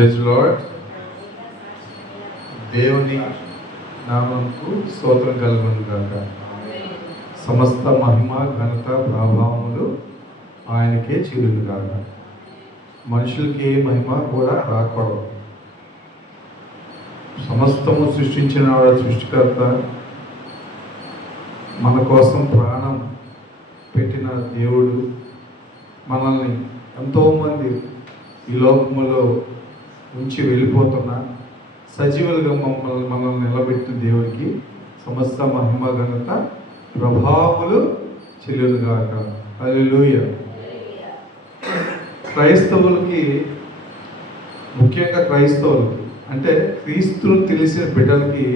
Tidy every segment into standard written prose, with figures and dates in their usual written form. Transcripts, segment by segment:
Praise lord. దేవుని నామముకు స్తోత్రం కలుగును గాక. సమస్త మహిమ ఘనత ప్రభావములు ఆయనకే చెల్లును గాక. మనుషులకి ఏ మహిమ కూడా రాకూడదు. సమస్తము సృష్టించిన వాడు సృష్టికర్త, మన కోసం ప్రాణం పెట్టిన దేవుడు మనల్ని ఎంతోమంది ఈ లోకములో ఉంచి వెళ్ళిపోతున్న సజీవులుగా మనల్ని నిలబెట్టిన దేవుడికి సమస్త మహిమ ఘనత ప్రభావములు చెల్లునుగాక. హల్లెలూయా. క్రైస్తవులకి, ముఖ్యంగా క్రైస్తవులకి అంటే క్రీస్తును తెలిసిన బిడ్డలకి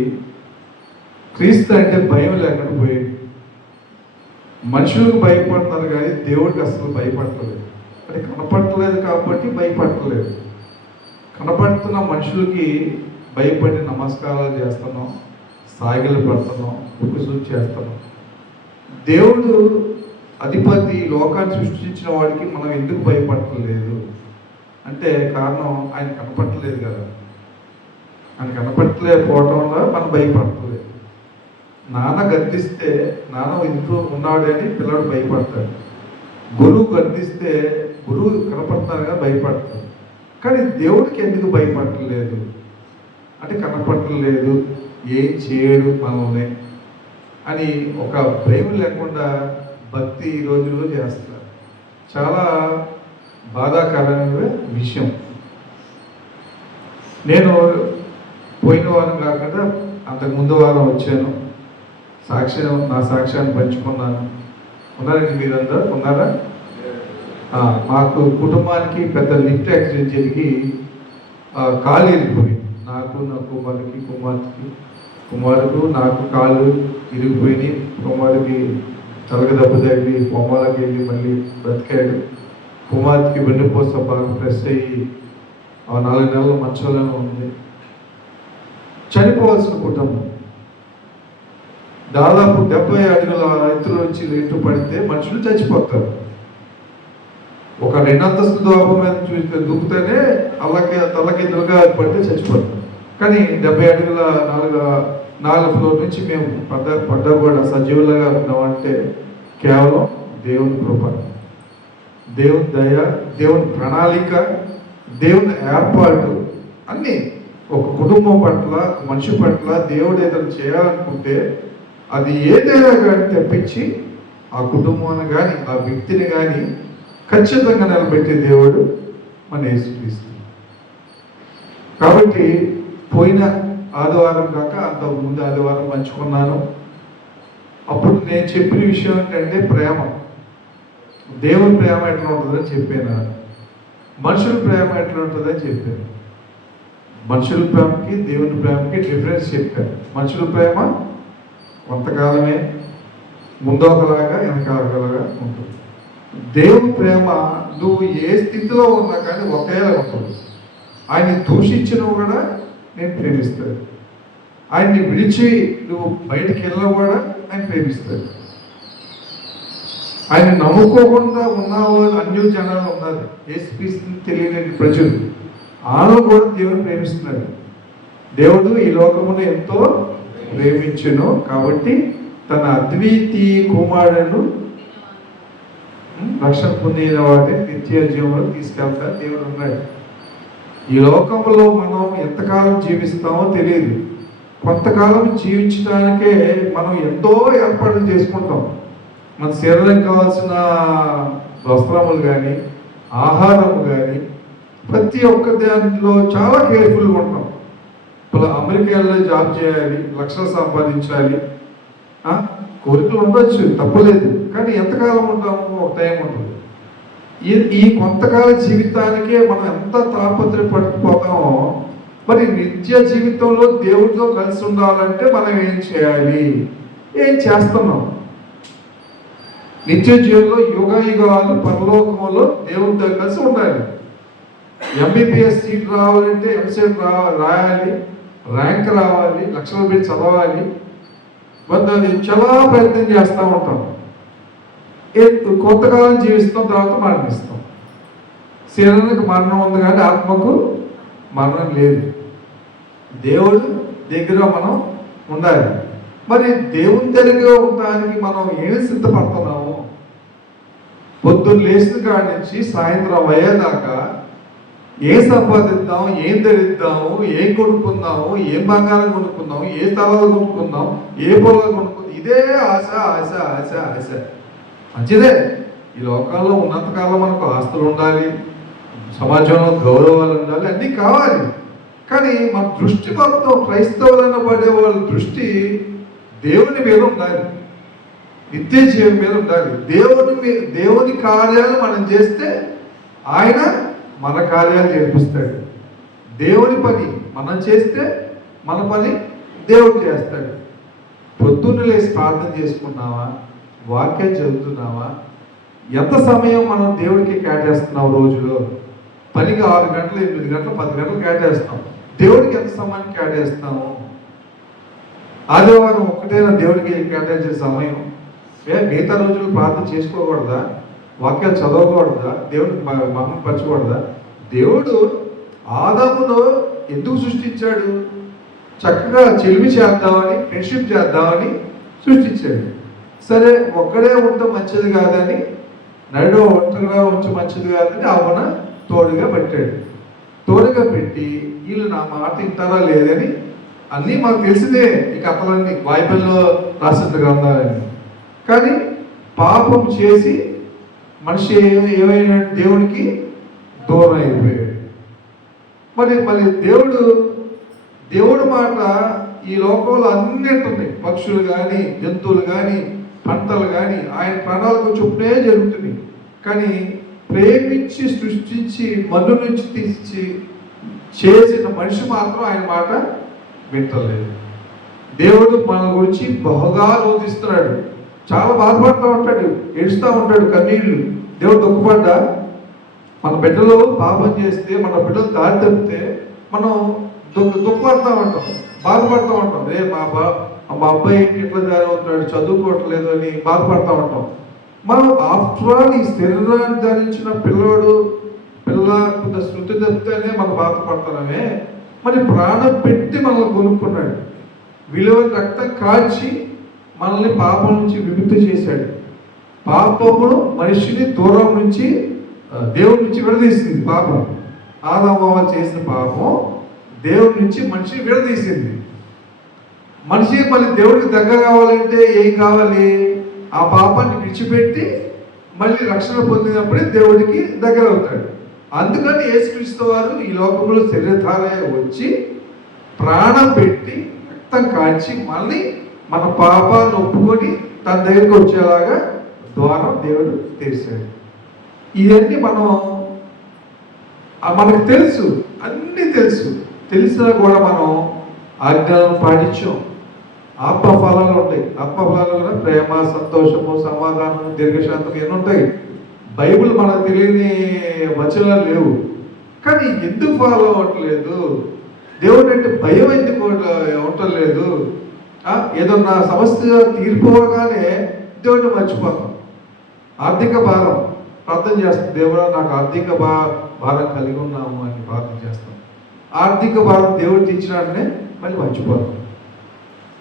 క్రీస్తు అంటే భయం లేకుండా పోయేది. మనుషులకు భయపడుతున్నారు కానీ దేవుడికి అసలు భయపడలేదు. అంటే కనపడలేదు కాబట్టి భయపడలేదు. కనపడుతున్న మనుషులకి భయపడి నమస్కారాలు చేస్తున్నాం, సాగిలు పడుతున్నాం, ఉక్కుసూచి చేస్తున్నాం. దేవుడు అధిపతి లోకాన్ని సృష్టించిన వాడికి మనం ఎందుకు భయపడలేదు అంటే కారణం ఆయన కనపడలేదు కదా. ఆయన కనపడలేకపోవటం వల్ల మనం భయపడలేదు. నాన్న గద్దిస్తే నాన్న ఇంట్లో ఉన్నాడని పిల్లడు భయపడతాడు. గురువు గద్దిస్తే గురువు కనపడతారుగా భయపడతాడు. కానీ దేవుడికి ఎందుకు భయపడలేదు అంటే కనపడలేదు, ఏం చేయడు మనల్ని అని ఒక భయం లేకుండా భక్తి ఈ రోజుల్లో చేస్తారు. చాలా బాధాకరమైన విషయం. నేను పోయిన వారం కాకుండా అంతకు ముందు వారం వచ్చాను. నా సాక్ష్యాన్ని పంచుకున్నాను. ఉన్నారండి మీరందరూ? ఉన్నారా? మాకు కుటుంబానికి పెద్ద లిఫ్ట్ యాక్సిడెంట్ జరిగి కాలు ఇరిగిపోయింది. నాకు, నా కుమారుకు నాకు కాళ్ళు ఇరిగిపోయినాయి. కుమారుడికి తలగ దెబ్బ తగిలి పొమ్మలకి వెళ్ళి మళ్ళీ బ్రతికాడు. కుమార్తెకి వెన్నుపూస బాగా ప్రెస్ అయ్యి 4 నెలల మంచంలోనే ఉంది. చనిపోవాల్సిన కుటుంబం. దాదాపు 70 అడుగుల ఎత్తుల నుంచి లిఫ్ట్ పడితే మనుషులు చచ్చిపోతారు. ఒక 2 అంతస్తు దోపం మీద చూస్తే దూకుతేనే తలకిందులుగా పడితే చచ్చిపోతారు. కానీ 70 అడుగుల 4 ఫ్లోర్ నుంచి మేము పడ్డా కూడా సజీవులుగా ఉన్నామంటే కేవలం దేవుని కృప, దేవుని దయ, దేవుని ప్రణాళిక, దేవుని ఏర్పాటు అన్నీ. ఒక కుటుంబం పట్ల, మనిషి పట్ల దేవుడు ఏదైనా చేయాలనుకుంటే అది ఏదైనా కానీ తెప్పించి ఆ కుటుంబాన్ని కానీ ఆ వ్యక్తిని కానీ ఖచ్చితంగా నిలబెట్టే దేవుడు మన యేసుక్రీస్తు. కాబట్టి పోయిన ఆదివారం కాక అంతకు ముందు ఆదివారం పంచుకున్నాను. అప్పుడు నేను చెప్పిన విషయం ఏంటంటే ప్రేమ, దేవుని ప్రేమ ఎట్లా ఉంటుందని చెప్పాను, మనుషుల ప్రేమ ఎట్లా ఉంటుందని చెప్పాను. మనుషుల ప్రేమకి దేవుని ప్రేమకి డిఫరెన్స్ చెప్పాను. మనుషుల ప్రేమ కొంతకాలమే, ముందు ఒకలాగా వెనకాలగా ఉంటుంది. దేవుని ప్రేమ నువ్వు ఏ స్థితిలో ఉన్నా కానీ ఒకేలా ఉంటుంది. ఆయన్ని దూషించినవు కూడా నేను ప్రేమిస్తాడు. ఆయన్ని విడిచి నువ్వు బయటికి వెళ్ళినా కూడా ఆయన ప్రేమిస్తాడు. ఆయన నమ్ముకోకుండా ఉన్నావు అన్య జనాలు ఉన్నారు, యేసుక్రీస్తుని తెలియని ప్రజలు, వాళ్ళు కూడా దేవుని ప్రేమిస్తున్నాడు. దేవుడు ఈ లోకమును ఎంతో ప్రేమించును కాబట్టి తన అద్వితీయ కుమారుడును రక్షణ పొందిన వాటిని నిత్య జీవంలో తీసుకెళ్తా దేవుడు ఉన్నాడు. ఈ లోకంలో మనం ఎంతకాలం జీవిస్తామో తెలియదు. కొంతకాలం జీవించడానికే మనం ఎంతో ఏర్పాట్లు చేసుకుంటాం. మన శరీరం కావాల్సిన వస్త్రములు కానీ, ఆహారము కానీ, ప్రతి ఒక్క దాంట్లో చాలా కేర్ఫుల్గా ఉంటాం. ఇప్పుడు అమెరికాలో జాబ్ చేయాలి, లక్షలు సంపాదించాలి, కోరికలు ఉండొచ్చు, తప్పలేదు. కానీ ఎంతకాలం ఉంటాము? ఒక టైం ఉంటుంది. ఈ కొంతకాల జీవితానికే మనం ఎంత తాపత్రపడిపోతామో, మరి నిత్య జీవితంలో దేవుడితో కలిసి ఉండాలంటే మనం ఏం చేయాలి? ఏం చేస్తున్నాం? నిత్య జీవితంలో యుగాలు పరలోకంలో దేవుడితో కలిసి ఉండాలి. ఎంబీబీఎస్ సీట్ రావాలంటే ఎంసెట్ రాయాలి, ర్యాంక్ రావాలి, లక్షలు పెట్టి చదవాలి. చాలా ప్రయత్నం చేస్తూ ఉంటాం. కొంతకాలం జీవిస్తాం, తర్వాత మరణిస్తాం. శరీరానికి మరణం ఉంది కానీ ఆత్మకు మరణం లేదు. దేవుడు దగ్గర మనం ఉండాలి. మరి దేవుని దగ్గర ఉండడానికి మనం ఏమి సిద్ధపడుతున్నాము? పొద్దున్న లేచిన కాడి నుంచి సాయంత్రం అయ్యేదాకా ఏం సంపాదిద్దాం, ఏం ధరిద్దాము, ఏం కొనుక్కుందాము, ఏం బంగారం కొనుక్కుందాము, ఏ స్థలాలు కొనుక్కుందాం, ఏ పొలాలు కొనుక్కుందాం, ఇదే ఆశ ఆశ ఆశ ఆశ. మంచిదే, ఈ లోకాల్లో ఉన్నంతకాలం మనకు ఆస్తులు ఉండాలి, సమాజంలో గౌరవాలు ఉండాలి, అన్నీ కావాలి. కానీ మన దృష్టి మొత్తం క్రైస్తవులైన పడే వాళ్ళ దృష్టి దేవుని మీద ఉండాలి, నిత్య జీవం మీద ఉండాలి. దేవుని కార్యాలు మనం చేస్తే ఆయన మన కార్యాలు చేపిస్తాడు. దేవుని పని మనం చేస్తే మన పని దేవుడు చేస్తాడు. పొద్దున్న లేచి ప్రార్థన చేసుకున్నావా? వాక్యం చదువుతున్నావా? ఎంత సమయం మనం దేవుడికి కేటాయిస్తున్నాం రోజులో? పనికి 6 గంటలు, 8 గంటలు, 10 గంటలు కేటాయిస్తాం. దేవుడికి ఎంత సమయాన్ని కేటాయిస్తాము? ఆదివారం ఒక్కటేనా దేవుడికి కేటాయించే సమయం? మిగతా రోజులు ప్రార్థన చేసుకోకూడదా? వాక్యాలు చదవకూడదా? దేవుడికి మహిమపరచకూడదా? దేవుడు ఆదామును ఎందుకు సృష్టించాడు? చక్కగా చెలిమి చేద్దామని, ఫ్రెండ్షిప్ చేద్దామని సృష్టించాడు. సరే, ఒక్కడే ఉండటం మంచిది కాదని, నడు ఒంటరిగా ఉంచి మంచిది కాదని అవన తోడుగా పెట్టాడు. తోడుగా పెట్టి వీళ్ళు నా మాట వింటారా లేదని అన్నీ మాకు తెలిసిందే, ఈ కథలన్నీ బైబిల్లో రాసిన గ్రంథాలన్నీ. కానీ పాపం చేసి మనిషి ఏమైనా దేవునికి దూరం అయిపోయాడు. మరి దేవుడు మాట ఈ లోకంలో అన్నింటినీ, పక్షులు కానీ, జంతువులు కానీ, పంటలు కానీ ఆయన ప్రణాళిక చొప్పునే జరుగుతుంది. కానీ ప్రేమించి సృష్టించి మన్ను నుంచి తీసి చేసిన మనిషి మాత్రం ఆయన మాట వింటలేదు. దేవుడు మన గురించి బహుగా రోధిస్తున్నాడు. చాలా బాధపడుతూ ఉంటాడు, ఏడుస్తూ ఉంటాడు, కన్నీళ్ళు. దేవుడు దుఃఖపడ్డా? మన బిడ్డలు పాపం చేస్తే, మన బిడ్డలు దారి తప్పితే మనం దుఃఖపడుతూ ఉంటాం, బాధపడుతూ ఉంటాం. మా అబ్బాయి ఎట్లా దారి అవుతున్నాడు, చదువుకోవట్లేదు అని బాధపడుతూ ఉంటాం. మనం ఆఫ్టర్ ఆల్ ఈ శరీరాన్ని ధరించిన పిల్ల కొంత శృతి తప్పితేనే మనం బాధపడుతున్నామే. మరి ప్రాణం పెట్టి మనల్ని కొనుక్కున్నాడు, విలువైన రక్తం కాల్చి మనల్ని పాపం నుంచి విముక్తి చేశాడు. పాపమును మనిషిని దూరం నుంచి దేవుడి నుంచి విడదీసింది. పాపం ఆదాము చేసిన పాపం దేవుడి నుంచి మనిషిని విడదీసింది. మనిషి మళ్ళీ దేవుడికి దగ్గర కావాలంటే ఏం కావాలి? ఆ పాపాన్ని విడిచిపెట్టి మళ్ళీ రక్షణ పొందినప్పుడే దేవుడికి దగ్గర అవుతాడు. అందుకని యేసుక్రీస్తు వారు ఈ లోకంలో శరీరధారయ వచ్చి ప్రాణం పెట్టి రక్తం కాల్చి మళ్ళీ మన పాపాలను ఒప్పుకొని తన దగ్గరికి వచ్చేలాగా ద్వారం దేవుడు తెరిచాడు. ఇవన్నీ మనకు తెలుసు, అన్నీ తెలుసు. తెలిసినా కూడా మనం ఆజ్ఞలను పాటించాం. ఆత్మఫలాలు ఉంటాయి. ఆత్మఫలాలు కూడా ప్రేమ, సంతోషము, సమాధానము, దీర్ఘశాంతం ఎన్ని ఉంటాయి. బైబిల్ మనకు తెలియని వచనాలు లేవు. కానీ ఎందుకు ఫాలో అవ్వట్లేదు? దేవుడు అంటే భయం ఎందుకు ఉండలేదు? ఏదో నా సమస్య తీరిపోగానే దేవుడిని మర్చిపోతాం. ఆర్థిక భారం ప్రార్థన చేస్తాం, దేవుడా నాకు ఆర్థిక భారం కలిగి ఉన్నాము అని ప్రార్థన చేస్తాం. ఆర్థిక భారం దేవుడు తీర్చినాడనే మళ్ళీ మర్చిపోతాం.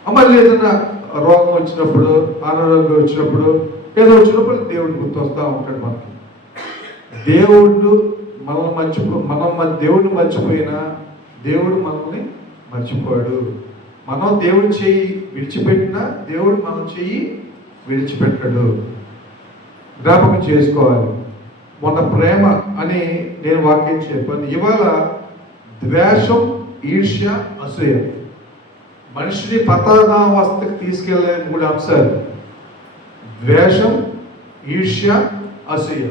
మళ్ళీ ఏదైనా రోగం వచ్చినప్పుడు, అనారోగ్యం వచ్చినప్పుడు, ఏదో వచ్చినప్పుడు దేవుడు గుర్తొస్తూ ఉంటాడు మనకి. దేవుడు మనం దేవుడిని మర్చిపోయినా దేవుడు మనల్ని మర్చిపోయాడు. మనం దేవుడి చెయ్యి విడిచిపెట్టినా దేవుడు మనం చెయ్యి విడిచిపెట్టాడు. జ్ఞాపకం చేసుకోవాలి. మొన్న ప్రేమ అని నేను వాక్యం చెప్పాను. ఇవాళ ద్వేషం, ఈర్ష్య, అసూయ మనిషిని పతనావస్థకు తీసుకెళ్లే 3 అంశాలు. ద్వేషం, ఈర్ష్య, అసూయ.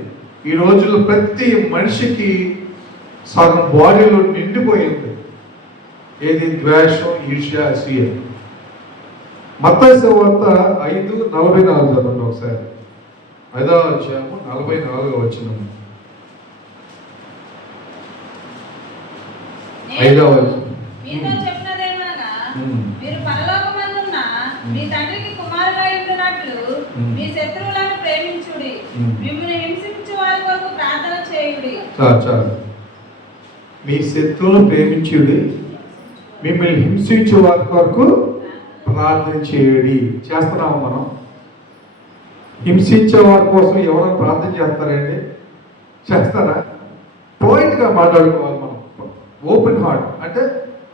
ఈ రోజుల్లో ప్రతి మనిషికి సగం బాడీలో నిండిపోయింది. ఏది? ద్వేషం, ఈర్ష్య, అసూయ. మత్తయి సువార్త 5:44 చదవండి ఒకసారి. 5వ అధ్యాయము 44వ వచనం. 5వ వచనం. మీరు పరలోకమందున్న మీ తండ్రికి కుమారులై ఉండునట్లు మీ శత్రువులను ప్రేమించుడి, మిమ్మల్ని హింసించు వారి కొరకు ప్రార్థన చేయుడి. చాలు. మీ శత్రువులను ప్రేమించుడి, మిమ్మల్ని హింసించే వారి కొరకు ప్రార్థన చేయుడి. చేస్తున్నాము మనం? హింసించే వారి కోసం ఎవరైనా ప్రార్థన చేస్తారండి? చేస్తారా? పోయిట్గా మాట్లాడుకోవాలి మనం. ఓపెన్ హార్ట్ అంటే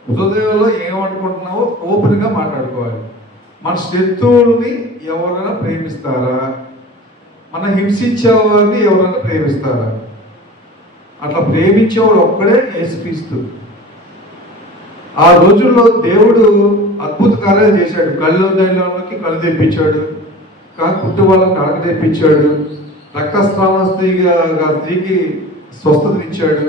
హృదయంలో ఏమనుకుంటున్నావో ఓపెన్గా మాట్లాడుకోవాలి. మన శత్రువుల్ని ఎవరైనా ప్రేమిస్తారా? మన హింసించే వారిని ఎవరైనా ప్రేమిస్తారా? అట్లా ప్రేమించేవాడు ఒక్కడే యేసుక్రీస్తు. ఆ రోజుల్లో దేవుడు అద్భుత కార్యాలు చేశాడు. కళ్ళకి కళ్ళు తెప్పించాడు, పుట్టి వాళ్ళకి నడక తెప్పించాడు, రక్తస్రావ స్త్రీకి స్వస్థతనిచ్చాడు,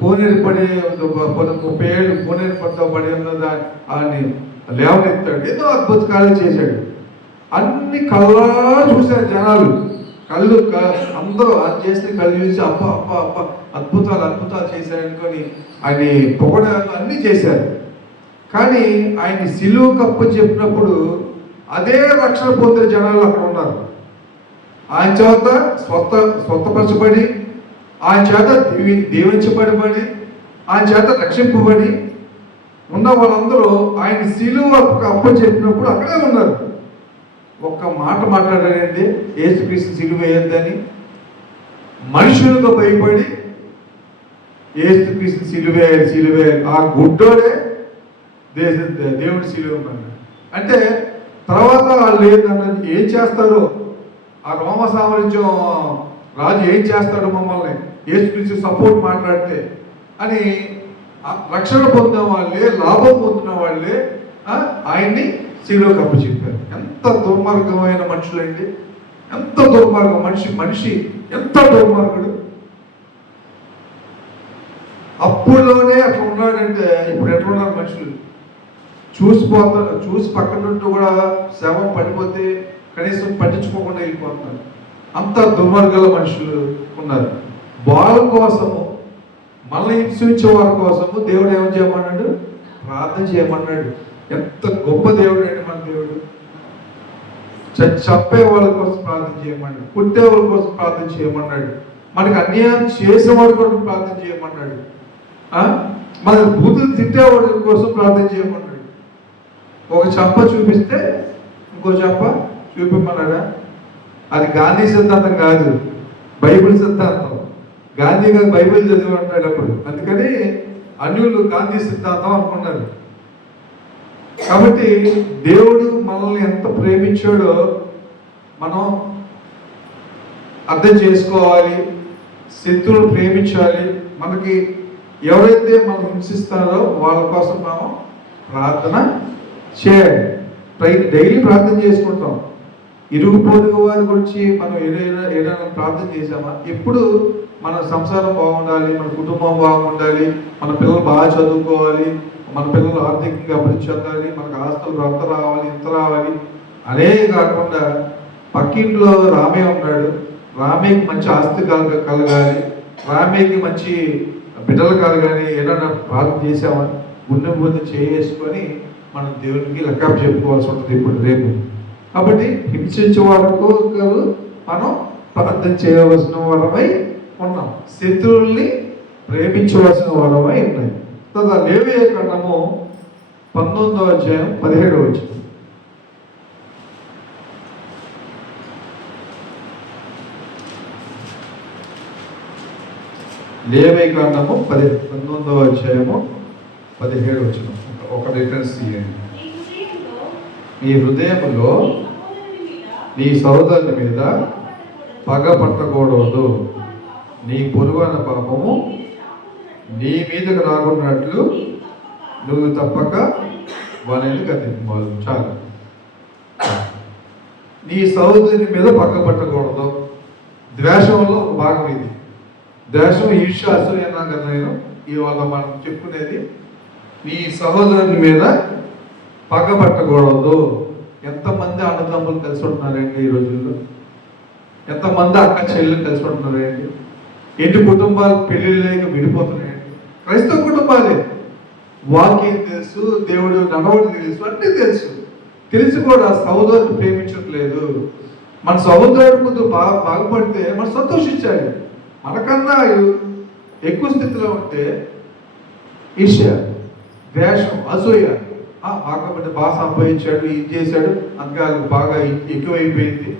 కోనేరు పడి 30 ఏళ్ళు కోనేరు పడితో పడి ఉన్నదాన్ని లేవనెత్తాడు. ఎన్నో అద్భుత కార్యాలు చేశాడు. అన్ని కళ్ళా చూశారు జనాలు. కళ్ళు అందరూ అది చేస్తే కళ్ళు చూసి అప్ప అప్ప అప్ప అద్భుతాలు చేశారనుకొని ఆయన పొగడాలు అన్నీ చేశారు. కానీ ఆయన సిలువ కప్పు చెప్పినప్పుడు అదే రక్షణ పొందే జనాలు అక్కడ ఉన్నారు. ఆయన చేత స్వస్థపరచబడి, ఆయన చేత దీవించబడి, ఆయన చేత రక్షింపబడి ఉన్న వాళ్ళందరూ ఆయన సిలువ అప్పు చెప్పినప్పుడు అక్కడే ఉన్నారు. ఒక్క మాట మాట్లాడారండి, యేసుక్రీస్తు సిలువ వేయొద్దని. మనుషులకు భయపడి యేసుక్రీస్తు సిలువ ఆ గుడ్డోడే దేవుడి సిలువ అంటే తర్వాత వాళ్ళు ఏంటన్నది ఏం చేస్తారు, ఆ రోమ సామ్రాజ్యం రాజు ఏం చేస్తాడు మమ్మల్ని యేసుక్రీస్తు సపోర్ట్ మాట్లాడితే అని రక్షణ పొందిన వాళ్ళే, లాభం పొందిన వాళ్ళే ఆయన్ని సిలువకు అప్పచెప్పారు. ఎంత దుర్మార్గమైన మనుషులండి, ఎంత దుర్మార్గం. మనిషి ఎంత దుర్మార్గుడు. అప్పుడులోనే అట్లా ఉన్నాడంటే ఇప్పుడు ఎట్లా ఉన్నారు మనుషులు? చూసి పక్కన నుండి కూడా శవం పడిపోతే కనీసం పట్టించుకోకుండా వెళ్ళిపోతున్నారు. అంత దుర్మార్గాల మనుషులు ఉన్నారు. వాళ్ళ కోసము, మనల్ని హింసించే వారి కోసము దేవుడు ఏం చేయమన్నాడు? ప్రార్థన చేయమన్నాడు. ఎంత గొప్ప దేవుడు అండి మన దేవుడు. చంపే వాళ్ళ కోసం ప్రార్థన చేయమన్నాడు, కుట్టే వాళ్ళ కోసం ప్రార్థన చేయమన్నాడు, మనకి అన్యాయం చేసేవాడి కోసం ప్రార్థన చేయమన్నాడు, మన బూతులు తిట్టేవాడి కోసం ప్రార్థన చేయమన్నాడు. ఒక చెంప చూపిస్తే ఇంకో చెంప చూపిమన్నాడా? అది గాంధీ సిద్ధాంతం కాదు, బైబిల్ సిద్ధాంతం. గాంధీ గారు బైబిల్ చదివి అంటాడు అప్పుడు, అందుకని అన్యులు గాంధీ సిద్ధాంతం అనుకున్నారు. కాబట్టి దేవుడు మనల్ని ఎంత ప్రేమించాడో మనం అర్థం చేసుకోవాలి. శత్రువులు ప్రేమించాలి. మనకి ఎవరైతే మనం హింసిస్తారో వాళ్ళ కోసం మనం ప్రార్థన చేయాలి. డైలీ ప్రార్థన చేసుకుంటాం. ఇరుగు పొరుగు వారి గురించి మనం ఏదైనా ప్రార్థన చేసామా? ఎప్పుడు మన సంసారం బాగుండాలి, మన కుటుంబం బాగుండాలి, మన పిల్లలు బాగా చదువుకోవాలి, మన పిల్లలు ఆర్థికంగా అభివృద్ధి చెందాలి, మనకు ఆస్తులు అంత రావాలి, ఇంత రావాలి అనే కాకుండా పక్కింట్లో రామయ్య ఉన్నాడు, రామయ్యకి మంచి ఆస్తి కలగాలి, రామయ్యకి మంచి బిడ్డలు కలగాలి, ఏదైనా ప్రార్థన చేసామా? గుండె చేసుకొని మనం దేవునికి లెక్కపు చెప్పుకోవాల్సి ఉంటుంది ఇప్పుడు రేపు. కాబట్టి హింసించే వరకు మనం ప్రార్థన చేయవలసిన వారమై ఉన్నాం. శత్రువుల్ని ప్రేమించవలసిన వారమై ఉన్నాయి. తర్వాత లేవియ కాండము 19వ అధ్యాయం 17వ వచనం. లేవియ కాండము 19వ అధ్యాయము 17వ వచనం. ఒక రిఫరెన్స్ తీయండి. నీ హృదయంలో నీ సహోదరుని మీద పగ పట్టకూడదు, నీ పొరుగున పాపము నీ మీదకు రాకున్నట్లు నువ్వు తప్పక వాళ్ళని గతింపాలి. చాలు. నీ సహోదరుని మీద పగ పట్టకూడదు. ద్వేషంలో ఒక భాగం ఇది. ద్వేషం, ఈర్ష్య, అసూయ అన్నాం కదా నేను ఇవాళ మనం చెప్పుకునేది. నీ సహోదరుని మీద పగ పట్టకూడదు. ఎంతమంది అన్నదమ్ములు కలిసి ఉంటున్నారండి ఈ రోజుల్లో? ఎంతమంది అక్క చెల్లెలు కలిసి ఉంటున్నారండి? ఎన్ని కుటుంబాలు పెళ్లిళ్ళకి విడిపోతున్నాయండి? క్రైస్తవ కుటుంబాలే. వాక్యం తెలుసు, దేవుడు నడవడి తెలుసు, అన్నీ తెలుసు. తెలిసి కూడా సహోదరుని ప్రేమించట్లేదు. మన సహోదరుడు ముందు బాగుపడితే మనం సంతోషించాలి. మనకన్నా ఎక్కువ స్థితిలో ఉంటే ఈర్ష్య, ద్వేషం, అసూయ. బాగా సంపాదించాడు, ఇది చేశాడు, అందుకే వాళ్ళకి బాగా ఎక్కువైపోయింది.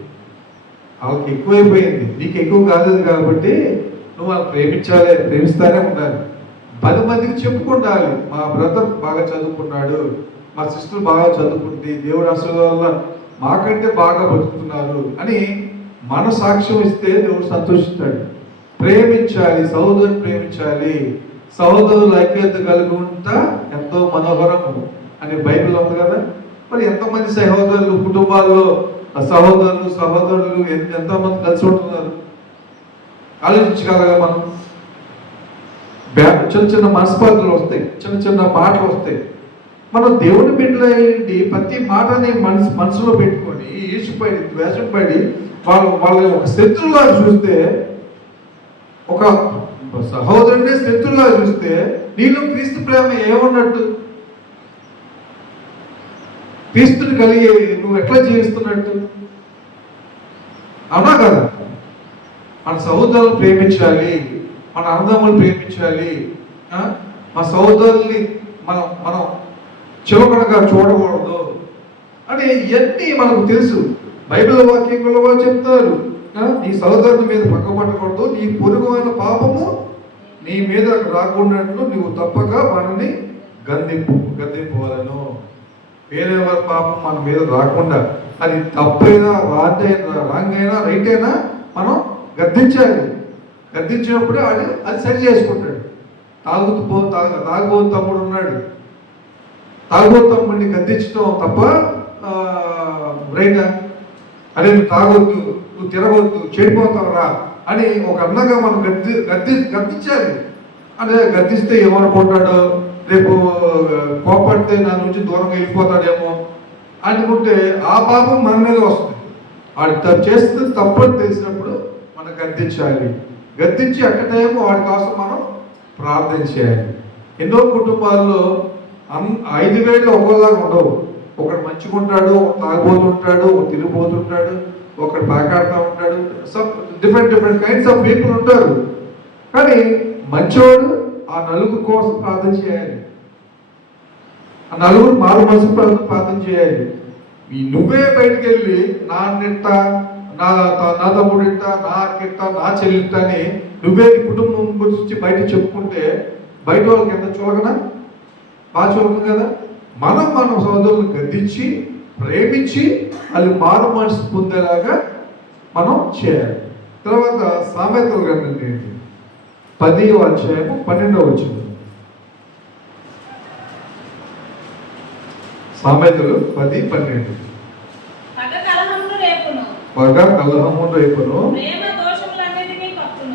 వాళ్ళకి ఎక్కువైపోయింది, నీకు ఎక్కువ కాలేదు కాబట్టి నువ్వు వాళ్ళు ప్రేమిస్తానే ఉండాలి. 10 మందికి చెప్పుకుండాలి, మా బ్రదర్ బాగా చదువుకున్నాడు, మా సిస్టర్ బాగా చదువుకుంది, దేవుడు ఆశీర్వాదం వల్ల మాకంటే బాగా బతుకుతున్నారు అని మన సాక్ష్యం ఇస్తే దేవుడు సంతోషిస్తాడు. ప్రేమించాలి, సహోదరుని ప్రేమించాలి. సహోదరులు ఐక్యత కలిగి ఉంటా ఎంతో మనోహరము అని బైబిల్ ఉంది కదా. మరి ఎంతమంది సహోదరులు కుటుంబాల్లో సహోదరులు ఎంతమంది కలిసి ఉంటున్నారు ఆలోచించగలగా మనం. చిన్న చిన్న మనస్పర్ధలు వస్తాయి, చిన్న చిన్న మాటలు వస్తాయి. మనం దేవుని బిడ్డలైంది ప్రతి మాటని మనసులో పెట్టుకొని ఈర్ష్యపడి ద్వేషపడి వాళ్ళని ఒక శత్రువులా చూస్తే, ఒక సహోదరుడే శత్రువులా చూస్తే నీలో క్రీస్తు ప్రేమ ఏమన్నట్టు? క్రీస్తుని కలిగి నువ్వు ఎట్లా జీవిస్తున్నట్టు? అవునా కదా? మన సహోదరులను ప్రేమించాలి, మన అన్నదమ్ములు ప్రేమించాలి, మా సహోదరుల్ని మనం చులకనగా చూడకూడదు అని ఇవన్నీ మనకు తెలుసు. బైబిల్ వాక్యంలో కూడా చెప్తారు, నీ సహోదరుని మీద పక్కపట్టకూడదు, నీ పొరుగుమైన పాపము నీ మీద రాకున్నట్లు నువ్వు తప్పక మనల్ని గద్దింపవలను. వేరే వారి పాపం మన మీద రాకుండా, అది తప్పైనా రాంగ్ అయినా రైట్ అయినా మనం గద్దించాలి. గద్దించినప్పుడే అది సరి చేసుకుంటాడు. తాగుబోతు తమ్ముడు ఉన్నాడు, తాగుబోతు తమ్ముడిని గద్దించడం తప్ప రైటా? అదే నువ్వు తాగొద్దు, నువ్వు తిరగొద్దు, చెడిపోతావురా అని ఒక అన్నగా మనం గద్దించాలి. అంటే గద్దిస్తే ఏమనుకుంటాడో, రేపు కోపడితే నా నుంచి దూరంగా వెళ్ళిపోతాడేమో అనుకుంటే ఆ పాపం మన మీద వస్తుంది. వాడు చేస్తే తప్పని తెలిసినప్పుడు మనం గద్దించాలి. గద్దించి అక్కడేమో వాడి కోసం మనం ప్రార్థన చేయాలి. ఎన్నో కుటుంబాల్లో 5 వేళ్ళు ఒక్కోలాగా ఉండవు. ఒకడు మంచిగా ఉంటాడు, ఒక తాగిపోతుంటాడు, ఒక తిరిగిపోతుంటాడు, ఒకడు పాకాడుతూ ఉంటాడు. డిఫరెంట్ కైండ్స్ ఆఫ్ పీపుల్ ఉంటారు. కానీ మంచివాడు ఆ నలుగురు కోసం ప్రార్థన చేయాలి, ఆ నలుగురు మారు మనసు ప్రార్థన చేయాలి. నువ్వే బయటికి వెళ్ళి నా అన్నిట్ట, నా తమ్ముడింట, నా అక్కిట్ట, నా చెల్లింట అని నువ్వే నీ కుటుంబం గురించి బయట చెప్పుకుంటే బయట వాళ్ళకి ఎంత చులకనా? బాగా చులకం కదా. మన సోదరులను గద్దించి ప్రేమించి వాళ్ళు మారు మనసు పొందేలాగా మనం చేయాలి. తర్వాత సామెతల గ్రంథం ఏంటి? 10వ అధ్యాయము 12వ వచనం. సామెతలు 10:12. పగ కలహమును రేపును,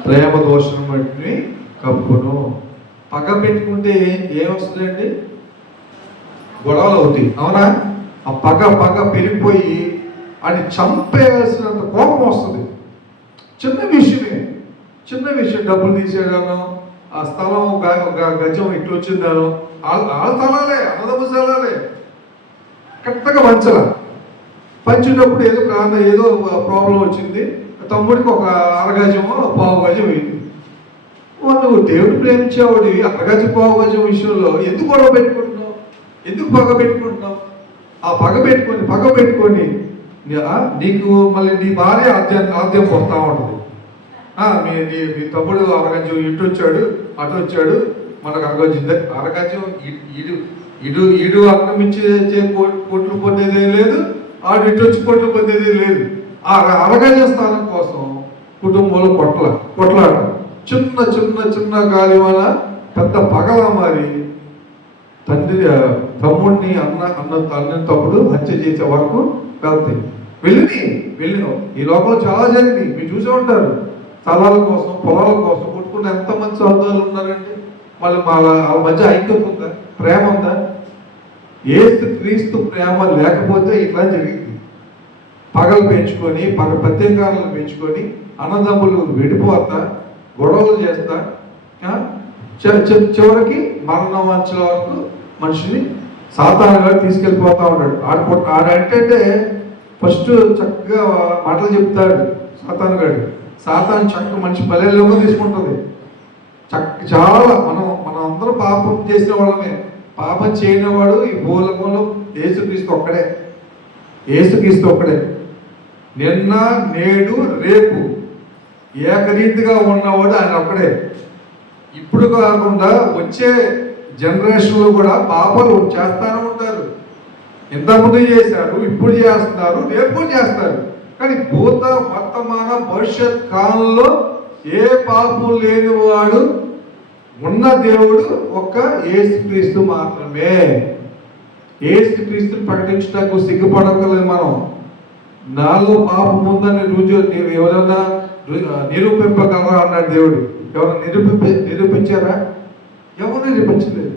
ప్రేమ దోషములన్నిటిని కప్పును. పగ పెట్టుకుంటే ఏమొస్తుందండి? గొడవలు అవుతాయి, అవునా? ఆ పగ పెరిగిపోయి అని చంపేయాల్సినంత కోపం వస్తుంది. చిన్న విషయం డబ్బులు తీసేయడాను, ఆ స్థలం గజం ఇట్లా వచ్చిందాను, వాళ్ళ స్థలాలే, అన్నదమ్మ స్థలాలే, కరెక్ట్గా పంచినప్పుడు ఏదో ప్రాబ్లం వచ్చింది, తమ్ముడికి ఒక అరగజమో పావు గజం అయింది. నువ్వు దేవుడు ప్రేమించేవాడు అరగజ పావు గజం విషయంలో ఎందుకు గొడవ పెట్టుకుంటున్నావు? ఎందుకు పగ పెట్టుకుంటున్నావు? ఆ పగ పెట్టుకొని నీకు మళ్ళీ నీ భార్య ఆద్యం వస్తూ ఉంటుంది. మీ తమ్ముడు అరగజం ఇటు వచ్చాడు, అటు వచ్చాడు, మనకు అరగజం ఇడు ఆక్రమించే కోట్లు పొందేదే లేదు, ఆడు ఇటు వచ్చి కోట్లు పొందేదే లేదు. ఆ అరగజ స్థానం కోసం కుటుంబంలో కొట్లాట, చిన్న గాలి వల్ల పెద్ద పగలా మారి తమ్ముడిని అన్న తమ్ముడు హత్య చేసే వరకు వెళ్తాయి. వెళ్ళినావు. ఈ లోపల చాలా జరిగింది, మీరు చూసే ఉంటారు. స్థలాల కోసం, పొలాల కోసం కొట్టుకున్న ఎంతమంది సోదరులు ఉన్నారండి. వాళ్ళ మధ్య ఐక్యత ఉందా? ప్రేమ ఉందా? క్రీస్తు ప్రేమ లేకపోతే ఇట్లా జరిగింది. పగలు పెంచుకొని ప్రత్యేకాలను పెంచుకొని అన్నదమ్ములు విడిపోతా, గొడవలు చేస్తా, చివరికి మరణం అంచెల వరకు మనిషిని సాతానుగా తీసుకెళ్ళిపోతా ఉన్నాడు. ఆడంటే ఫస్ట్ చక్కగా మాటలు చెప్తాడు సాతాను చక్క మనిషి బలేలోగా తీసుకుంటుంది. చాలా మనం అందరూ పాపం చేసిన వాళ్ళమే. పాపం చేయనివాడు ఈ భూలోకంలో యేసుక్రీస్తు ఒక్కడే. యేసుక్రీస్తు ఒక్కడే. నిన్న నేడు రేపు ఏకరీతిగా ఉన్నవాడు ఆయన ఒక్కడే. ఇప్పుడు కాకుండా వచ్చే జనరేషన్లో కూడా పాపాలు చేస్తానే ఉంటారు. ఇంతకుముందు చేశారు, ఇప్పుడు చేస్తున్నారు, రేపు చేస్తారు. కానీ భూత వర్తమాన భవిష్యత్ కాలంలో ఏ పాపం లేనివాడు ఉన్న దేవుడు ఒక్క యేసుక్రీస్తు మాత్రమే. యేసుక్రీస్తుని ప్రకటించడానికి సిగ్గుపడగలేదు మనం. నాలో పాపం ఉందని ఎవరైనా నిరూపింపగలరా అన్నాడు దేవుడు. ఎవరు నిరూపించారా? ఎవరు నిరూపించలేదు.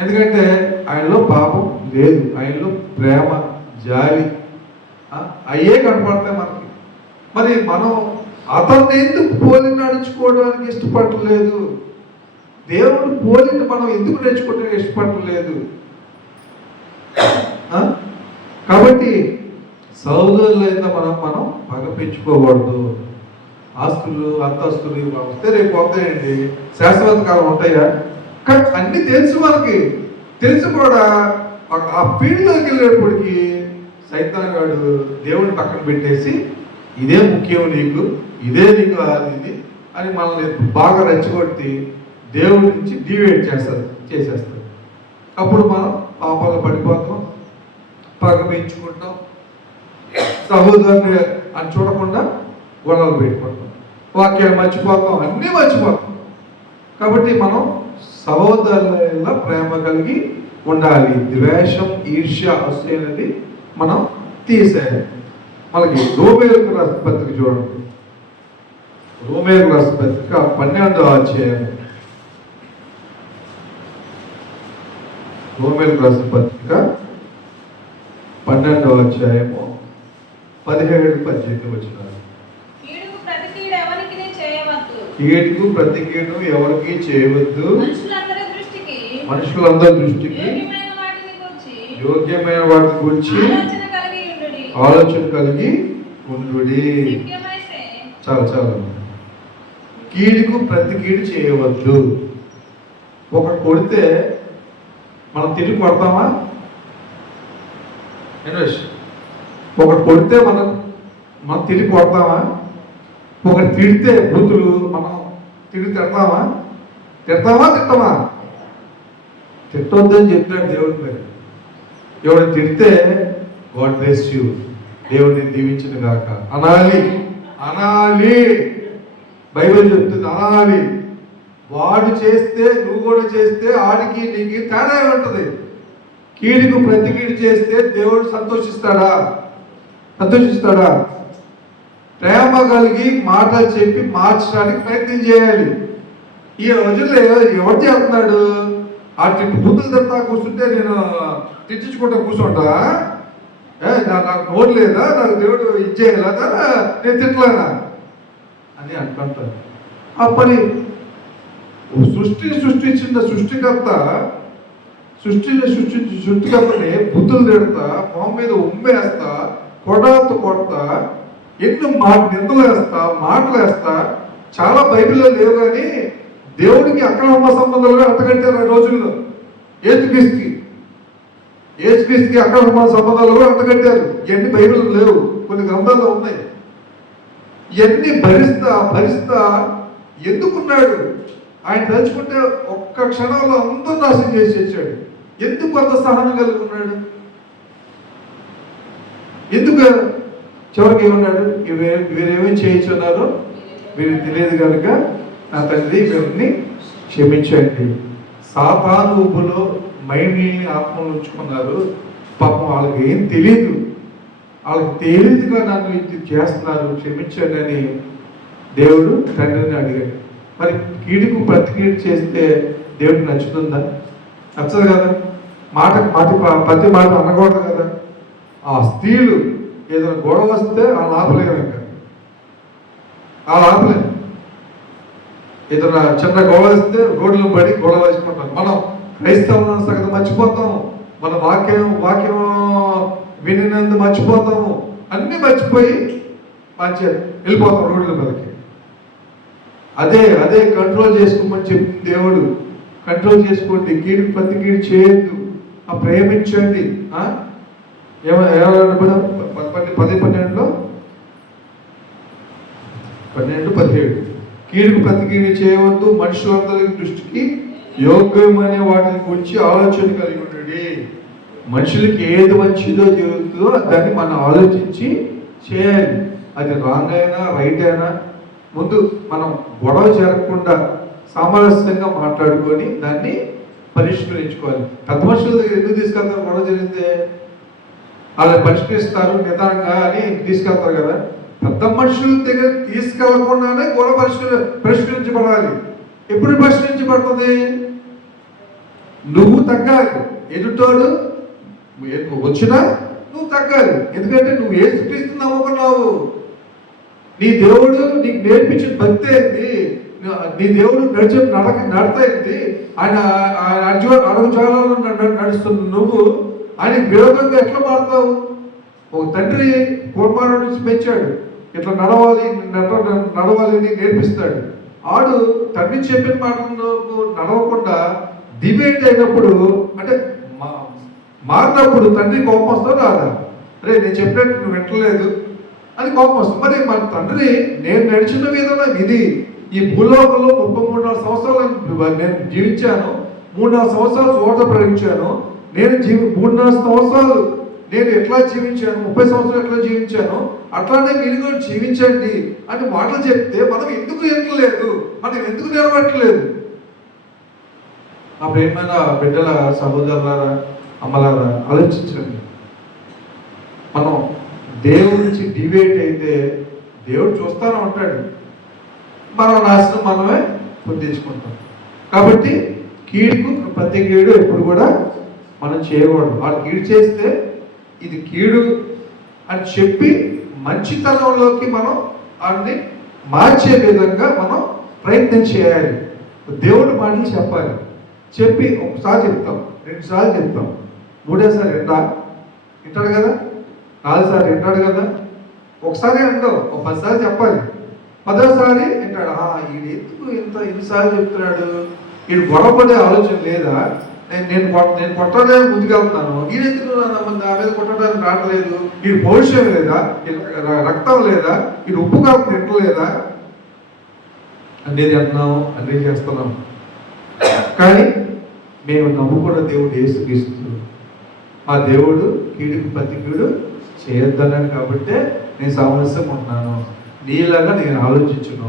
ఎందుకంటే ఆయనలో పాపం లేదు, ఆయనలో ప్రేమ, జాలి అయ్యే కనపడతాయి మనకి. మరి మనం అతన్ని ఎందుకు పోలి నడుచుకోవడానికి ఇష్టపడలేదు? దేవుడు పోలిని మనం ఎందుకు నేర్చుకోవడానికి ఇష్టపడలేదు? కాబట్టి సౌదరులైన మనం పగ పెంచుకోకూడదు. ఆస్తులు అంతస్తులు వస్తే రేపు వస్తాయండి, శాశ్వత కాలం ఉంటాయా? కానీ అన్ని తెలుసు మనకి. తెలుసు కూడా ఆ ఫీల్డ్లోకి వెళ్ళేప్పటికి సైతాన్ గాడు దేవుడిని పక్కన పెట్టేసి ఇదే ముఖ్యం నీకు, ఇదే నీకు ఇది అని మనల్ని బాగా రెచ్చగొట్టి దేవుడి నుంచి డివేట్ చేసేస్తాడు. అప్పుడు మనం పాపాలు పడిపోతాం, పగ పెంచుకుంటాం, సహోదరుని అని చూడకుండా గొడవలు పెట్టుకుంటాం, వాక్యాలు మర్చిపోతాం, అన్నీ మర్చిపోతాం. కాబట్టి మనం సహోదరుల ప్రేమ కలిగి ఉండాలి. ద్వేషం, ఈర్ష్య, అసూయ అనేది మనం తీసేయాలి. మనకి రోమేయులకు రాసిన పత్రిక చూడండి. రోమేయులకు రాసిన పత్రిక 12వ అధ్యాయం. రోమేయులకు రాసిన పత్రిక 12వ అధ్యాయము 17-18 వచనాలు. కీడుకు ప్రతి కీడు ఎవరికి చేయవద్దు. మనుషులందరి దృష్టికి యోగ్యమైన వాటిని గురించి ఆలోచన కలిగి ఉండుడి. చాలా చాలా కీడుకు ప్రతి కీడు చేయవద్దు. ఒకటి కొడితే మనం తిరిగి కొడతామా? ఒకటి కొడితే మనం తిరిగి కొడతామా? ఒకటి తిడితే బూతులు మనం తిరిగి తిడతామా? తిట్టమా? తిట్టొద్దని చెప్పినాడు దేవుడి పేరు. ఎవడు తిడితే గాడ్ బ్లెస్ యూ, దేవుడిని దీవించిన గాక అనాలి. బైబిల్ చెప్తుంది అనాలి. వాడు చేస్తే నువ్వు కూడా చేస్తే ఆడికి నీకు తేడా ఉంటుంది. కీడుకు ప్రతి కీడు చేస్తే దేవుడు సంతోషిస్తాడా? ప్రేమ కలిగి మాటలు చెప్పి మార్చడానికి ప్రయత్నం చేయాలి. ఈ రోజుల్లో ఎవరు చేస్తున్నాడు? ఆ తిట్టు బుద్ధులు తింటా కూర్చుంటే నేను తిట్టించుకుంటా కూర్చుంటా, నాకు నోటు లేదా, నాకు దేవుడు ఇచ్చేయలేదా, నేను తిట్టలేనా అని అంటుంటాను. ఆ పని సృష్టించిన సృష్టికర్తని బుద్ధులు తిడతా, మొహం మీద ఉమ్మేస్తా, కొడతా, ఎన్నో నిందలు వేస్తా, మాటలు వేస్తా. చాలా బైబిల్లో లేవు, కానీ దేవుడికి అక్రమ సంబంధాలుగా అంటగట్టారు ఆ రోజుల్లో. ఏసుక్రీస్తుకి అక్రమ సంబంధాలుగా అంటగట్టారు. ఇవన్నీ బైబిల్ లేవు, కొన్ని గ్రంథాల్లో ఉన్నాయి. ఇవన్నీ భరిస్తా ఎందుకున్నాడు? ఆయన తలుచుకుంటే ఒక్క క్షణంలో అందరూ నాశనం చేసి వచ్చాడు. ఎందుకు అంత సహనం కలిగి ఉన్నాడు? ఎందుకు చివరికి ఏమన్నాడు? వీరేమేమి చేయించున్నారో వీరికి తెలియదు కనుక నా తండ్రి వీరిని క్షమించండి. సాతాను ఊపులో మైండ్ని ఆత్మను ఉంచుకున్నారు. పాపం వాళ్ళకి ఏం తెలియదు, వాళ్ళకి తెలియదుగా నన్ను ఇది చేస్తున్నారు, క్షమించండి అని దేవుడు తండ్రిని అడిగాడు. మరి కీడుకు ప్రతి కీడు చేస్తే దేవుడికి నచ్చుతుందా? నచ్చదు కదా. ప్రతి మాట అనకూడదు కదా. ఆ స్త్రీలు ఏదైనా గొడవ వస్తే వాళ్ళని ఆపలేము, ఇంకా వాళ్ళు ఆపలేము. ఏదైనా చిన్న గొడవ వస్తే రోడ్లు పడి గొడవ వేసుకుంటాం. మనం క్రైస్తవులను సగం మర్చిపోతాం, మన వాక్యం వినినందు మర్చిపోతాము, అన్నీ మర్చిపోయి వెళ్ళిపోతాం రోడ్ల మీదకి. అదే కంట్రోల్ చేసుకోమని చెప్పింది దేవుడు. కంట్రోల్ చేసుకోండి, కీడుకు ప్రతి కీడు చేయొద్దు, ప్రేమించండి. ఏమన్నా కూడా 10-12లో 12-17 కీడుకు ప్రతి కీడు చేయవద్దు, మనుషులందరి దృష్టికి యోగ్యమైన వాటిని గురించి ఆలోచన కలిగి ఉండండి. మనుషులకి ఏది మంచిదో జరుగుతుందో దాన్ని మనం ఆలోచించి చేయాలి. అది రాంగ్ అయినా రైట్ అయినా ముందు మనం గొడవ జరగకుండా సామరస్యంగా మాట్లాడుకొని దాన్ని పరిష్కరించుకోవాలి. పెద్ద మనుషుల దగ్గర ఎందుకు తీసుకెళ్తారు? గొడవ జరిగితే వాళ్ళని పరిష్కరిస్తారు నిదానంగా అని తీసుకెళ్తారు కదా. పెద్ద మనుషుల దగ్గర తీసుకెళ్లకుండానే గొడవ పరిష్కరించబడాలి. ఎప్పుడు పరిష్కరించబడుతుంది? నువ్వు తగ్గాలి, ఎదుటోడు వచ్చినా నువ్వు తగ్గాలి. ఎందుకంటే నువ్వు యేసుక్రీస్తుని నమ్ముకున్నావు. నీ దేవుడు నీకు నేర్పించిన భక్తి ఏంటి? నీ దేవుడు నడిచిన నడత ఏంటి? ఆయన అడుగుజాలలో నడుస్తున్న నువ్వు ఆయనకి విరోధంగా ఎట్లా మారుతావు? ఒక తండ్రి కుమారుడు నుంచి పెంచాడు, ఇట్లా నడవాలి అని నేర్పిస్తాడు. ఆడు తండ్రి చెప్పిన మాటలను నడవకుండా డిబేట్ అయినప్పుడు, అంటే మారినప్పుడు తండ్రి కోపం వస్తుందో రాదా? అరే నేను చెప్పినట్టు నువ్వు వింటలేదు అని కోపం వస్తుంది. మరి మన తండ్రి నేను నడిచిన విధానం ఇది. ఈ భూలోకంలో 33 సంవత్సరాలు నేను జీవించాను, 3-4 సంవత్సరాలు చోట ప్రకటించాను. నేను 3-4 సంవత్సరాలు నేను ఎట్లా జీవించాను, 30 సంవత్సరాలు ఎట్లా జీవించాను, అట్లానే మీరు కూడా జీవించండి అని మాటలు చెప్తే మనం ఎందుకు వినట్లేదు? మనం ఎందుకు నిలబట్టలేదు? నా ప్రియమైన బిడ్డల సహోదరులారా, అమ్మలారా, ఆలోచించండి. మనం దేవుడి నుంచి డివేట్ అయితే దేవుడు చూస్తానే ఉంటాడు, మనం నాశనం మనమే పొందించుకుంటాం. కాబట్టి కీడుకు ప్రతి కీడు ఎప్పుడు కూడా మనం చేయకూడదు. వాళ్ళు కీడు చేస్తే ఇది కీడు అని చెప్పి మంచితనంలోకి మనం వాడిని మార్చే విధంగా మనం ప్రయత్నం చేయాలి. దేవుడి మాటలు చెప్పాలి. చెప్పి ఒకసారి చెప్తాం, 2 సార్లు చెప్తాం, 3సారి వింటాడు కదా, 4 సార్లు వింటాడు కదా. ఒకసారి అంటావు, 10 సార్లు చెప్పాలి. 10వసారి వింటాడు. వీడు ఎందుకు ఇన్నిసార్లు చెప్తున్నాడు? వీడు గొడవపడే ఆలోచన లేదా? నేను కొట్టడే ముందుకెళ్తున్నాను, వీడెందుకు నా మీద కొట్టడానికి రావట్లేదు? వీడు పౌరుషం లేదా? రక్తం లేదా? వీడు ఉప్పు కాపు తింటలేదా? అనేది అంటున్నాము, అన్నీ చేస్తున్నాము. కానీ మేము నమ్ముకున్న దేవుడు యేసుక్రీస్తు. ఆ దేవుడు కీడుకు ప్రతి కీడు చేయొద్దన్నాను. కాబట్టి నేను సామరస్యంగా ఉంటున్నాను. నీలాగా నేను ఆలోచించును,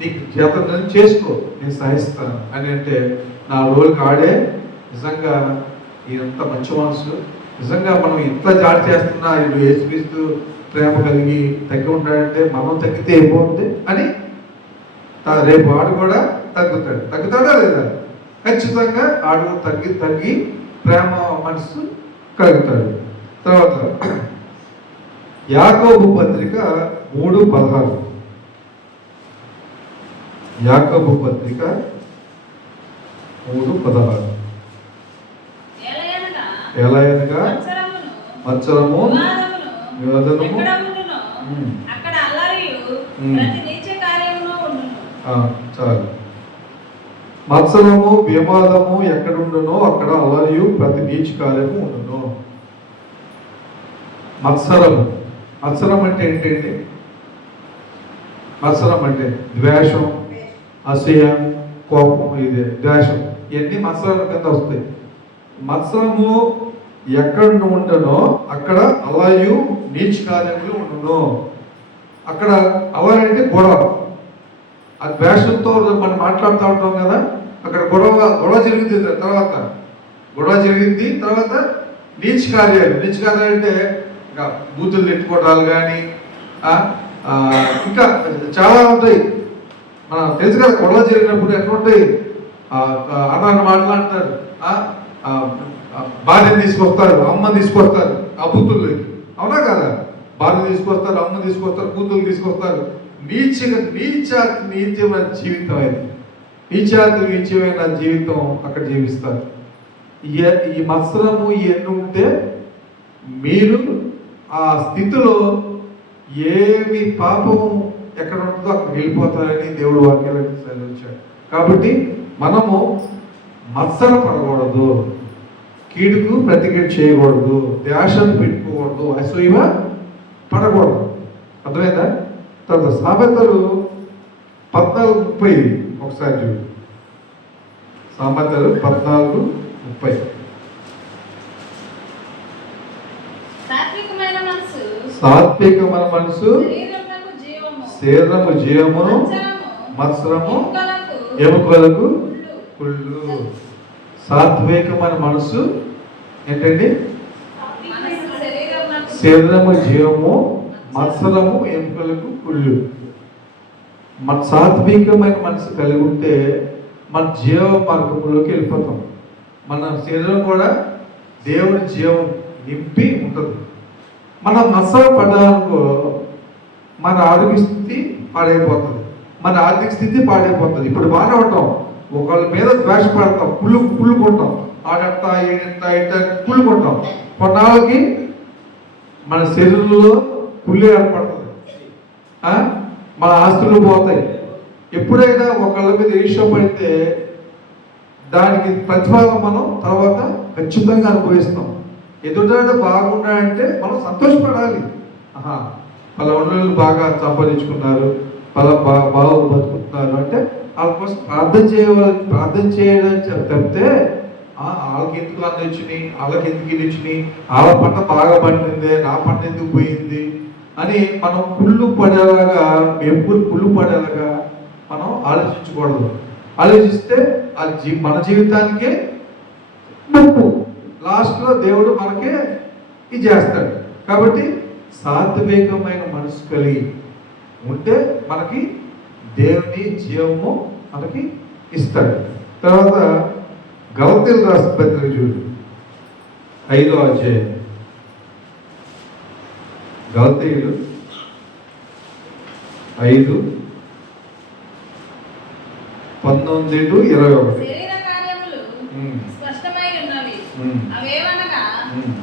నీకు చేతనం చేసుకో, నేను సహిస్తాను అని అంటే నా రోల్కి ఆడే నిజంగా ఇంత మంచి మనసు. నిజంగా మనం ఇంత జాడి చేస్తున్నా ఇప్పుడు యేసుక్రీస్తు ప్రేమ కలిగి తగ్గి ఉంటాడంటే మనం తగ్గితే అయిపోతుంది అని రేపు ఆడు కూడా తగ్గుతాడా లేదా? ఖచ్చితంగా ఆడు తగ్గి ప్రేమ మనసు కలుగుతాడు. తర్వాత యాకోబు పత్రిక 3:16. యాకోబు పత్రిక 3:16. ఎలాగనగా మత్సరము వివాదము చాలు. మత్సరము వివాదము ఎక్కడుండునో అక్కడ అల్లరియు ప్రతి నీచ కార్యము ఉండును. మత్సరం అంటే ఏంటండి? మత్సరం అంటే ద్వేషం, అసూయ, కోపం, ఇది ద్వేషం, ఇవన్నీ మత్సరం కింద వస్తాయి. మత్సరము ఎక్కడ ఉండనో అక్కడ అలయు నీచ కార్యములు ఉండును. అక్కడ అలయ అంటే గొడవ. ఆ ద్వేషంతో మనం మాట్లాడుతూ ఉంటాం కదా, అక్కడ గొడవ జరిగింది. తర్వాత నీచ కార్యాలు అంటే ఇంకా బూతులు తిట్టుకోవడాలు కానీ ఇంకా చాలా ఉంటాయి. మనం తెలుసు కదా, గొడవ జరిగినప్పుడు ఎట్లా ఉంటాయి? అన్న మాట్లాడతారు, భార్యను తీసుకొస్తారు, అమ్మని తీసుకొస్తారు ఆ బూతుల్లోకి. అవునా కదా? భార్య తీసుకొస్తారు, అమ్మ తీసుకొస్తారు, కూతురు తీసుకొస్తారు. నీచమైన జీవితం అది. నీచమైన జీవితం అక్కడ జీవిస్తారు. ఈ మత్సరము ఇవన్నీ ఉంటే మీరు ఆ స్థితిలో ఏమి పాపం ఎక్కడ ఉంటుందో అక్కడ వెళ్ళిపోతారని దేవుడు వాక్యాలను సెలవించాడు. కాబట్టి మనము మత్సర పడకూడదు, కీడుకు ప్రతికీడు చేయకూడదు, ద్వేషం పెట్టుకోకూడదు, అసూయ పడకూడదు. అర్థమైందా? తర్వాత సామెతలు 14:30 ఒకసారి చూడు. సామెతలు 14:30. సాత్వికమైన మనసు సాత్వికమైన మనసు శరీరమునకు జీవము, శరీరము జీవమును, మత్సరము ఎముకలకు కుళ్ళు. సాత్వికమైన మనసు ఏంటండి? శరీరము జీవము, మత్సరము ఎముకలకు కుళ్ళు. మన సాత్వికమైన మనసు కలిగి ఉంటే మన జీవ మార్గంలోకి వెళ్ళిపోతాం. మన శరీరం కూడా దేవుని జీవం నింపి ఉంటుంది. మన మత్సర పడ్డానుకో మన ఆరోగ్య స్థితి పాడైపోతుంది, మన ఆర్థిక స్థితి పాడైపోతుంది. ఇప్పుడు బాగానే ఉంటాం, ఒకళ్ళ మీద ద్వేషపడతాం, కుళ్ళుకుంటాం, ఆడట్టా ఈడట్టా ఇట్టా కుళ్ళుకుంటాం. కొన్నాళ్ళకి మన శరీరంలో కుళ్ళు ఏర్పడుతుంది, మన ఆస్తులు పోతాయి. ఎప్పుడైనా ఒకళ్ళ మీద ఈర్ష్యపడితే దానికి ప్రతిఫలం మనం తర్వాత ఖచ్చితంగా అనుభవిస్తాం. ఎదుట బాగున్నాయంటే మనం సంతోషపడాలి. వాళ్ళ వాళ్ళు బాగా సంపాదించుకున్నారు, వాళ్ళ బాగా బతుకుతున్నారు అంటే వాళ్ళ కోసం ప్రార్థన చేయడం చెప్తే వాళ్ళకి ఎందుకు అన్నీ వచ్చినాయి, వాళ్ళకి ఎందుకు ఇల్లు వచ్చినాయి, వాళ్ళ పంట బాగా పండింది, నా పంట ఎందుకు పోయింది అని మనం కుళ్ళు పడేలాగా, ఎప్పుడు కుళ్ళు పడేలాగా మనం ఆలోచించకూడదు. ఆలోచిస్తే మన జీవితానికే ముప్పు. లాస్ట్లో దేవుడు మనకే ఇది చేస్తాడు. కాబట్టి సాత్వికమైన మనసు కలిగి ఉంటే మనకి దేవుని జీవము మనకి ఇస్తాడు. తర్వాత గలతీయులు రాసిన పత్రిక చూడు, 5వ అధ్యాయం. గలతీయులు 5:19-21. శరీర కార్యములు స్పష్టమై ఉన్నవి. అవేవనగా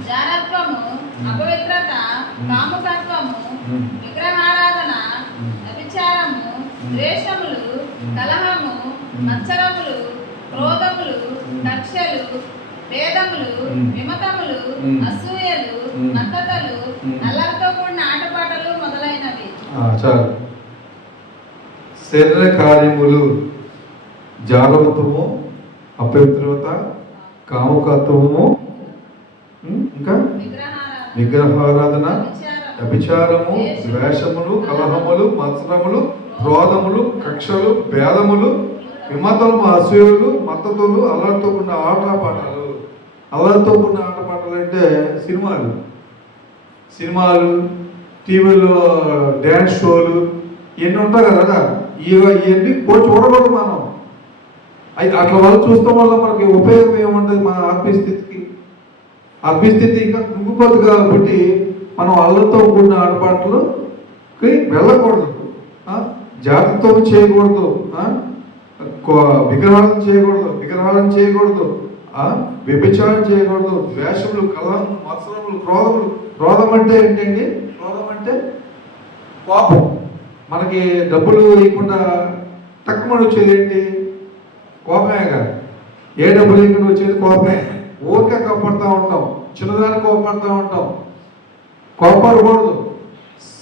జారత్వము, అపవిత్రత, కాముకత్వము, విగ్రహారాధన, వ్యభిచారము, ద్వేషములు, కలహము, మత్సరములు, క్రోధములు, కక్షలు, భేదములు, విమతములు, అసూయలు, నక్కతలు, అల్లరితో కూడిన ఆటపాటలు మొదలైనవి. చాలు. శరీర కార్యములు జారవత్వము, అపవిత్రత, కాముకత్వము, ఇంకా విగ్రహారాధన, వ్యభిచారము, ద్వేషములు, కలహములు, మత్సరములు, క్రోధములు, కక్షలు, భేదములు, విమతలు, అసూయలు, మత్తతులు, అల్లరితో కూడిన ఆటపాటలు. అల్లరితో కూడిన ఆటపాటలు అంటే సినిమాలు, టీవీలో డ్యాన్స్ షోలు ఇవన్నీ ఉంటాయి కదా. ఇవన్నీ చూడకూడదు మనం. అట్లా వాళ్ళు చూస్తాం వల్ల మనకి ఉపయోగం ఏముంటుంది? మన ఆత్మీయస్థితి ఇంకా కుంగిపోదు. కాబట్టి మనం అల్లరితో కూడిన ఆటపాటలకి వెళ్ళకూడదు, జాతితో చేయకూడదు, విగ్రహాలను చేయకూడదు, వ్యభిచారం చేయకూడదు, ద్వేషములు, కలహం, మత్సరములు, క్రోధములు. క్రోధం అంటే ఏంటండి? క్రోధం అంటే కోపం. మనకి డబ్బులు ఇవ్వకుండా తక్కువ వచ్చేది ఏంటి? కోపమే కదా. ఏ డబ్బులు ఇవ్వకుండా వచ్చేది కోపమే. ఊరికే కోపడుతూ ఉంటాం, చిన్నదాన్ని కోపడుతూ ఉంటాం. కోపడకూడదు.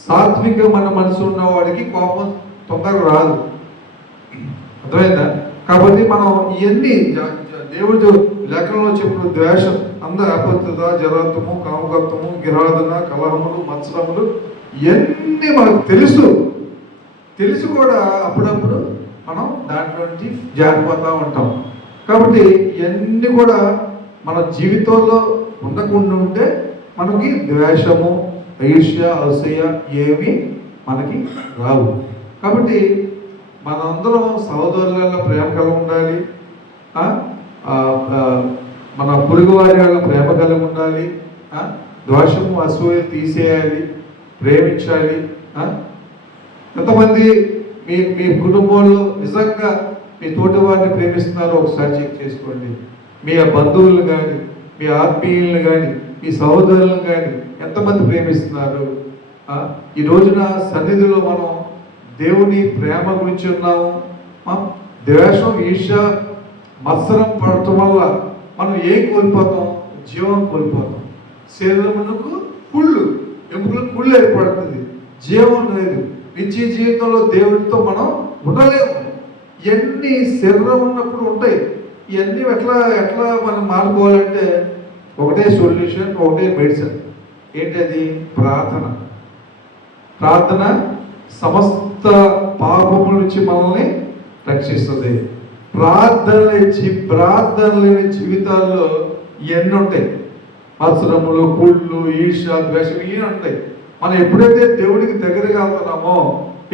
సాత్వికమైన మనసు ఉన్నవాడికి కోపం తొందరగా రాదు. అర్థమైందా? కాబట్టి మనం ఇవన్నీ దేవుడు లేఖనంలో చెప్పిన ద్వేషం, అందరూ అపవిత్రత, జరత్వము, కాముకత్వము, గిరాధన, కలహములు, మత్సరములు ఇవన్నీ మనకు తెలుసు కూడా అప్పుడప్పుడు మనం దాంట్లో నుంచి జారిపోతూ ఉంటాం. కాబట్టి ఇవన్నీ కూడా మన జీవితంలో ఉండకుండా ఉంటే మనకి ద్వేషము, ఈర్ష్య, అసూయ ఏమి మనకి రావు. కాబట్టి మనందరం సహోదరుల ప్రేమ కలిగి ఉండాలి, మన పొరుగు వారి వల్ల ప్రేమ కలిగి ఉండాలి, ద్వేషము, అసూయ తీసేయాలి, ప్రేమించాలి. ఎంతమంది మీ కుటుంబంలో నిజంగా మీ తోటి వారిని ప్రేమిస్తున్నారో ఒకసారి చెక్ చేసుకోండి. మీ బంధువులను కానీ, మీ ఆత్మీయులను కానీ, మీ సహోదరులను కానీ ఎంతమంది ప్రేమిస్తున్నారు? ఈ రోజున సన్నిధిలో మనం దేవుని ప్రేమ గురించి ఉన్నాము. ద్వేషం, ఈర్ష్య, మత్సరం పడటం వల్ల మనం ఏం కోల్పోతాం? జీవం కోల్పోతాం. శరీరమునకు కుళ్ళు, ఎముకలకు కుళ్ళు ఏర్పడుతుంది, జీవం లేదు. నిత్య జీవితంలో దేవుడితో మనం ఉండలేము. ఇవన్నీ శరీరం ఉన్నప్పుడు ఉంటాయి. ఇవన్నీ ఎట్లా మనం మానుకోవాలంటే ఒకటే సొల్యూషన్, ఒకటే మెడిసిన్. ఏంటది? ప్రార్థన. ప్రార్థన సమస్త పాపముల నుంచి మనల్ని రక్షిస్తుంది. ప్రార్థన లేని జీవితాల్లో ఇవన్నీ ఉంటాయి. మత్సరములు, కుళ్ళు, ఈర్ష, ద్వేషం ఇవన్నీ ఉంటాయి. మనం ఎప్పుడైతే దేవుడికి దగ్గరగా వెళ్తున్నామో,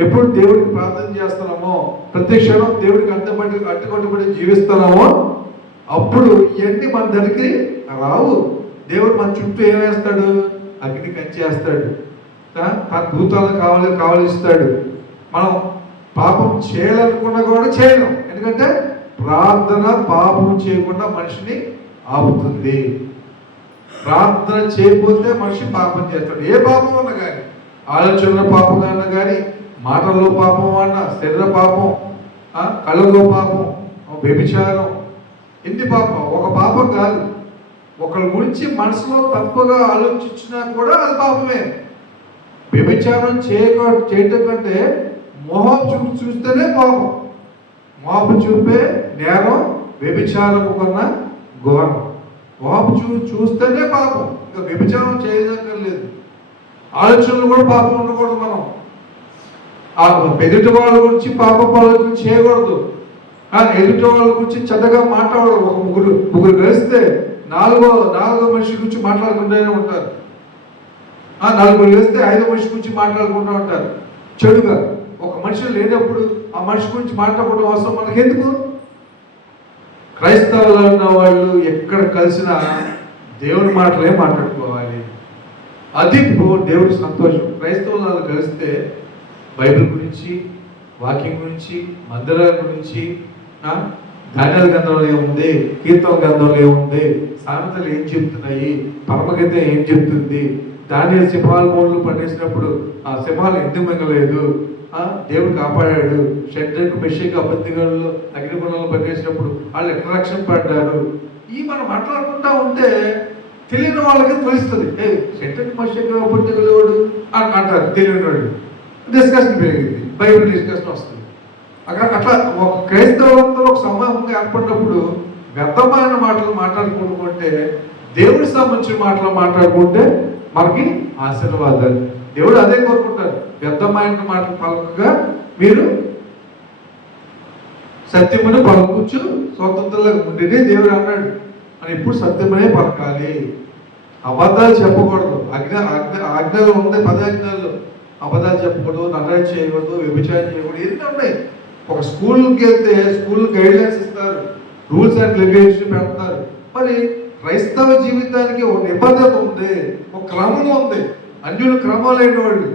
ఎప్పుడు దేవుడికి ప్రార్థన చేస్తున్నామో, ప్రతి క్షణం దేవుడికి అడ్డుకట్టుబడి జీవిస్తున్నామో, అప్పుడు ఇవన్నీ మన దగ్గరికి రావు. దేవుడు మన చుట్టూ ఏం వేస్తాడు? అగ్ని కంచేస్తాడు, తన భూతాలను కావలిస్తాడు. మనం పాపం చేయాలనుకున్నా కూడా చేయలేం. ఎందుకంటే ప్రార్థన పాపం చేయకుండా మనిషిని ఆపుతుంది. ప్రార్థన చేయకపోతే మనిషి పాపం చేస్తాడు. ఏ పాపం అన్నా కానీ, ఆలోచనలో పాపం అన్నా కానీ, మాటల్లో పాపం అన్నా, శరీర పాపం, కళ్ళలో పాపం, వ్యభిచారం, ఎన్ని పాపం? ఒక పాపం కాదు. ఒకరి గురించి మనసులో తప్పుగా ఆలోచించినా కూడా అది పాపమే. వ్యభిచారం చేయటం కంటే మోహం చూస్తేనే పాపం. మోహపు చూపే నేరం వ్యభిచారము కన్నా ఘోరం. మోహపు చూస్తేనే పాపం. ఇంకా వ్యభిచారం చేయదక్కర్లేదు. ఆలోచనలు కూడా పాపం ఉండకూడదు. మనం ఎదుటి వాళ్ళ గురించి పాపం ఆలోచన చేయకూడదు. ఎదుటి వాళ్ళ గురించి చెడ్డగా మాట్లాడదు. ఒక ముగ్గురు కలిస్తే నాలుగో మనిషి గురించి మాట్లాడుకుంటూనే ఉంటారు. నలుగురు కలిస్తే ఐదో మనిషి గురించి మాట్లాడుకుంటూ ఉంటారు చెడుగా. ఒక మనిషి లేనప్పుడు ఆ మనిషి గురించి మాట్లాడుకోవడం అవసరం మనకి ఎందుకు? క్రైస్తవులు ఉన్న వాళ్ళు ఎక్కడ కలిసినా దేవుని మాటలే మాట్లాడుకోవాలి. అది దేవుడి సంతోషం. క్రైస్తవులు కలిస్తే బైబిల్ గురించి, వాక్యం గురించి, మందిరాల గురించి, ధాన్యాల గ్రంథంలో ఏముంది, కీర్తన గ్రంథంలో ఏముంది, సామెతలు ఏం చెప్తున్నాయి, పరమగీత ఏం చెప్తుంది, ధాన్యాలు సింహాలు మూలలు పండేసినప్పుడు ఆ సింహాలు ఎందుకు మింగలేదు, దేవుడు కాపాడాడు, షడ్రకు మెషిక్ అబద్ధిగంలో అగ్నిగుణాలు పనిచేసినప్పుడు వాళ్ళు ఎక్కడ రక్షణ పడ్డారు. ఈ మనం మాట్లాడుకుంటా ఉంటే తెలియని వాళ్ళకి తెలుస్తుంది. షడ్రకు మెషిక్ అబద్ధిగలేవాడు అని అంటారు తెలియని వాడు. డిస్కషన్ పెరిగింది, బైబిల్ డిస్కషన్ వస్తుంది. అట్లా ఒక క్రైస్తవులంతా ఒక సమూహంగా ఏర్పడినప్పుడు వ్యర్థమైన మాటలు మాట్లాడుకుంటే, దేవుడికి సంబంధించిన మాటలు మాట్లాడుకుంటే మనకి ఆశీర్వాదాలు. దేవుడు అదే కోరుకుంటారు. వ్యర్థమైన మాటలు పలకగా మీరు సత్యమును పలుకుచ్చు స్వతంత్రంగా ఉండేది దేవుడు అన్నాడు. అని ఇప్పుడు సత్యమనే పలకాలి, అబద్ధాలు చెప్పకూడదు. ఆజ్ఞలు ఉన్నాయి, 10 ఆజ్ఞలు. అబద్ధాలు చెప్పకూడదు, నల్లగా చేయకూడదు, వ్యభిచారం చేయకూడదు, ఎన్ని ఉన్నాయి. ఒక స్కూల్కి వెళ్తే స్కూల్ గైడ్లైన్స్ ఇస్తారు, రూల్స్ అండ్ రెగ్యులేషన్ పెడతారు. మరి క్రైస్తవ జీవితానికి ఒక నిబద్ధత ఉంది, ఒక క్రమం ఉంది. అన్యులు క్రమం లేని వాళ్ళు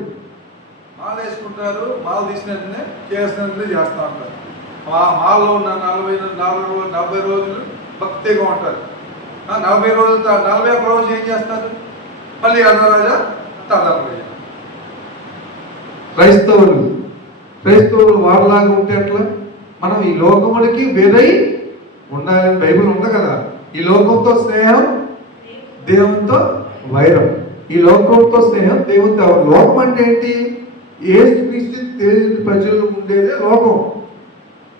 మాల వేసుకుంటారు, మాల తీసినట్టునే చేసినట్టునే చేస్తూ ఉంటారు. మాలో ఉన్న 40 రోజులు భక్తిగా ఉంటారు. 40 రోజులు 41 రోజు ఏం చేస్తారు? మళ్ళీ అర్ధరాజా తల్లరాజా. క్రైస్తవులు వారిలాగా ఉంటే అట్లా మనం ఈ లోకములకి వేరై ఉండాలని బైబిల్ ఉంది కదా. ఈ లోకంతో స్నేహం, దేవునితో వైరం. ఈ లోకంతో స్నేహం, దేవునితో. లోకం అంటే ఏంటి? యేసుక్రీస్తు తెలియని ప్రజలు ఉండేదే లోకం.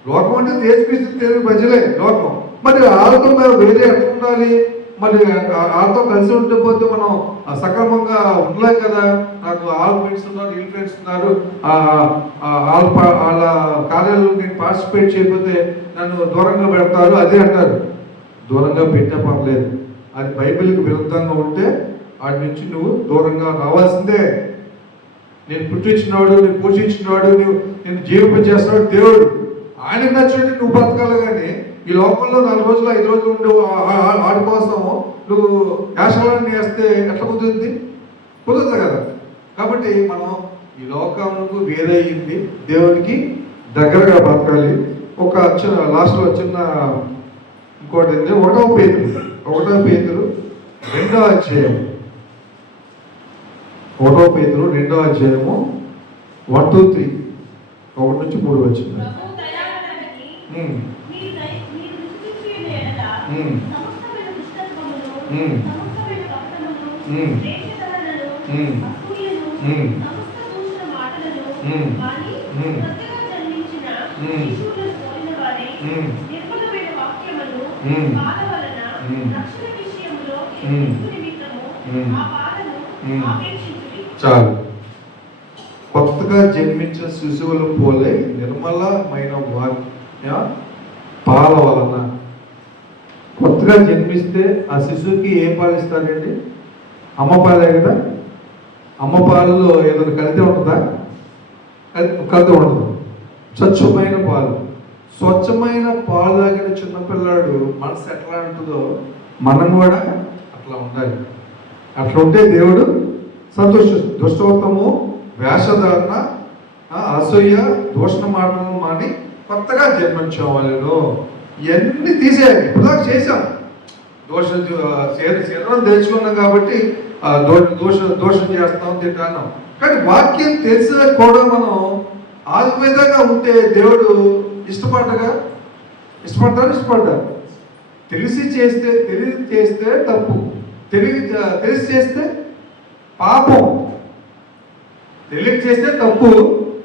లోకం అంటే యేసుక్రీస్తు తెలియని ప్రజలే లోకం. మరి వాళ్ళతో మేము వేరే ఎట్లా ఉండాలి? మరి వాళ్ళతో కలిసి ఉంటే పోతే మనం సక్రమంగా ఉండలేం కదా. నాకు ఆల్ ఫ్రెండ్స్ ఉన్నారు, ఈ ఫ్రెండ్స్ ఉన్నారు, వాళ్ళ కార్యాలు నేను పార్టిసిపేట్ చేయకపోతే నన్ను దూరంగా పెడతారు, అదే అంటారు. దూరంగా పెట్టే పర్లేదు. అది బైబిల్కి విరుద్ధంగా ఉంటే వాటి నుంచి నువ్వు దూరంగా రావాల్సిందే. నేను పుట్టించినాడు, నేను పోషించినాడు, నేను జీవింపజేస్తున్నాడు దేవుడు. ఆయనకు నచ్చినట్టు నువ్వు బతకాలి. కానీ ఈ లోకంలో 4 రోజులు 5 రోజులు ఉండి వాడి కోసం నువ్వు యాశాలను వేస్తే ఎట్లా కుదురుతుంది? కుదరదు కదా. కాబట్టి మనం ఈ లోకంకు వేరయ్యింది, దేవునికి దగ్గరగా బతకాలి. ఒక లాస్ట్లో చిన్న ఇంకోటి ఏంటంటే 1వ పేతురు 2వ అధ్యాయం 1వ పేతురు 2వ అధ్యాయము 1 to 3 1 నుంచి 3 వచ్చింది. ఉమ్, సమస్తమైన దుష్టత్వమును, ఉమ్, సమస్తమైన కపటమును, ఉమ్, ద్వేషధనలను, ఉమ్, అసూయను, ఉమ్, సమస్త దూషణ మాటలను ఉమ్, మాని, ఉమ్, కొత్తగా జన్మించిన ఉమ్, శిశువులను పోలిన వారై, ఉమ్, నిర్మలమైన వాక్యమును ఉమ్, పాల వలన ఉమ్, రక్షణ విషయములో ఉమ్, ఎదుగు నిమిత్తము ఉమ్, ఆ పాలను ఉమ్. ఆపేక్షించుడి. చాలు. కొత్తగా జన్మించిన శిశువులు పోలే నిర్మలమైన వాక్య పాల వలన. కొత్తగా జన్మిస్తే ఆ శిశువుకి ఏ పాలు ఇస్తారండి? అమ్మ పాలే కదా. అమ్మ పాలలో ఏదైనా కల్తీ ఉంటుందా? కల్తీ ఉండదు. స్వచ్ఛమైన పాలు. స్వచ్ఛమైన పాలు తాగిన చిన్నపిల్లాడు మనసు ఎట్లా ఉంటుందో మనం కూడా అట్లా ఉండాలి. అట్లా ఉంటే దేవుడు సంతోషిస్తాడు. దుష్టత్వము, వేషధారణ, అసూయ, దూషణ మాటలు మాని కొత్తగా జన్మించే వాళ్ళను ఇవన్నీ తీసేయాలి. ఇప్పుడు చేసాం. శరీరం తెలుసుకున్నాం కాబట్టి దోషం చేస్తాం, తింటాం. కానీ వాక్యం తెలిసిన కూడా మనం ఆ విధంగా ఉంటే దేవుడు ఇష్టపడ్డారు. తెలిసి చేస్తే తప్పు, తెలిసి చేస్తే పాపం. తెలిసి చేస్తే తప్పు,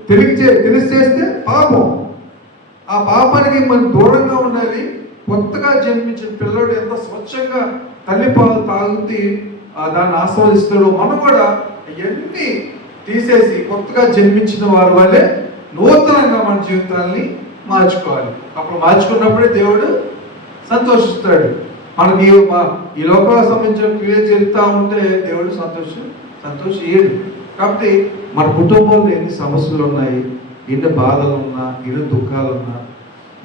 తెలిసి చేస్తే పాపం. ఆ పాపానికి మనం దూరంగా ఉండాలి. కొత్తగా జన్మించిన పిల్లడు ఎంత స్వచ్ఛంగా తల్లి పాలు తాగుతూ దాన్ని ఆస్వాదిస్తాడు. మనం కూడా ఇవన్నీ తీసేసి కొత్తగా జన్మించిన వారి వల్లే నూతనంగా మన జీవితాన్ని మార్చుకోవాలి. అప్పుడు మార్చుకున్నప్పుడే దేవుడు సంతోషిస్తాడు. మనకి ఈ లోకాలకు సంబంధించిన క్రియలు జరుగుతూ ఉంటే దేవుడు సంతోషియ్యడు. కాబట్టి మన కుటుంబంలో ఎన్ని సమస్యలు ఉన్నాయి, ఎన్ని బాధలు ఉన్నా, ఎన్ని దుఃఖాలు ఉన్నా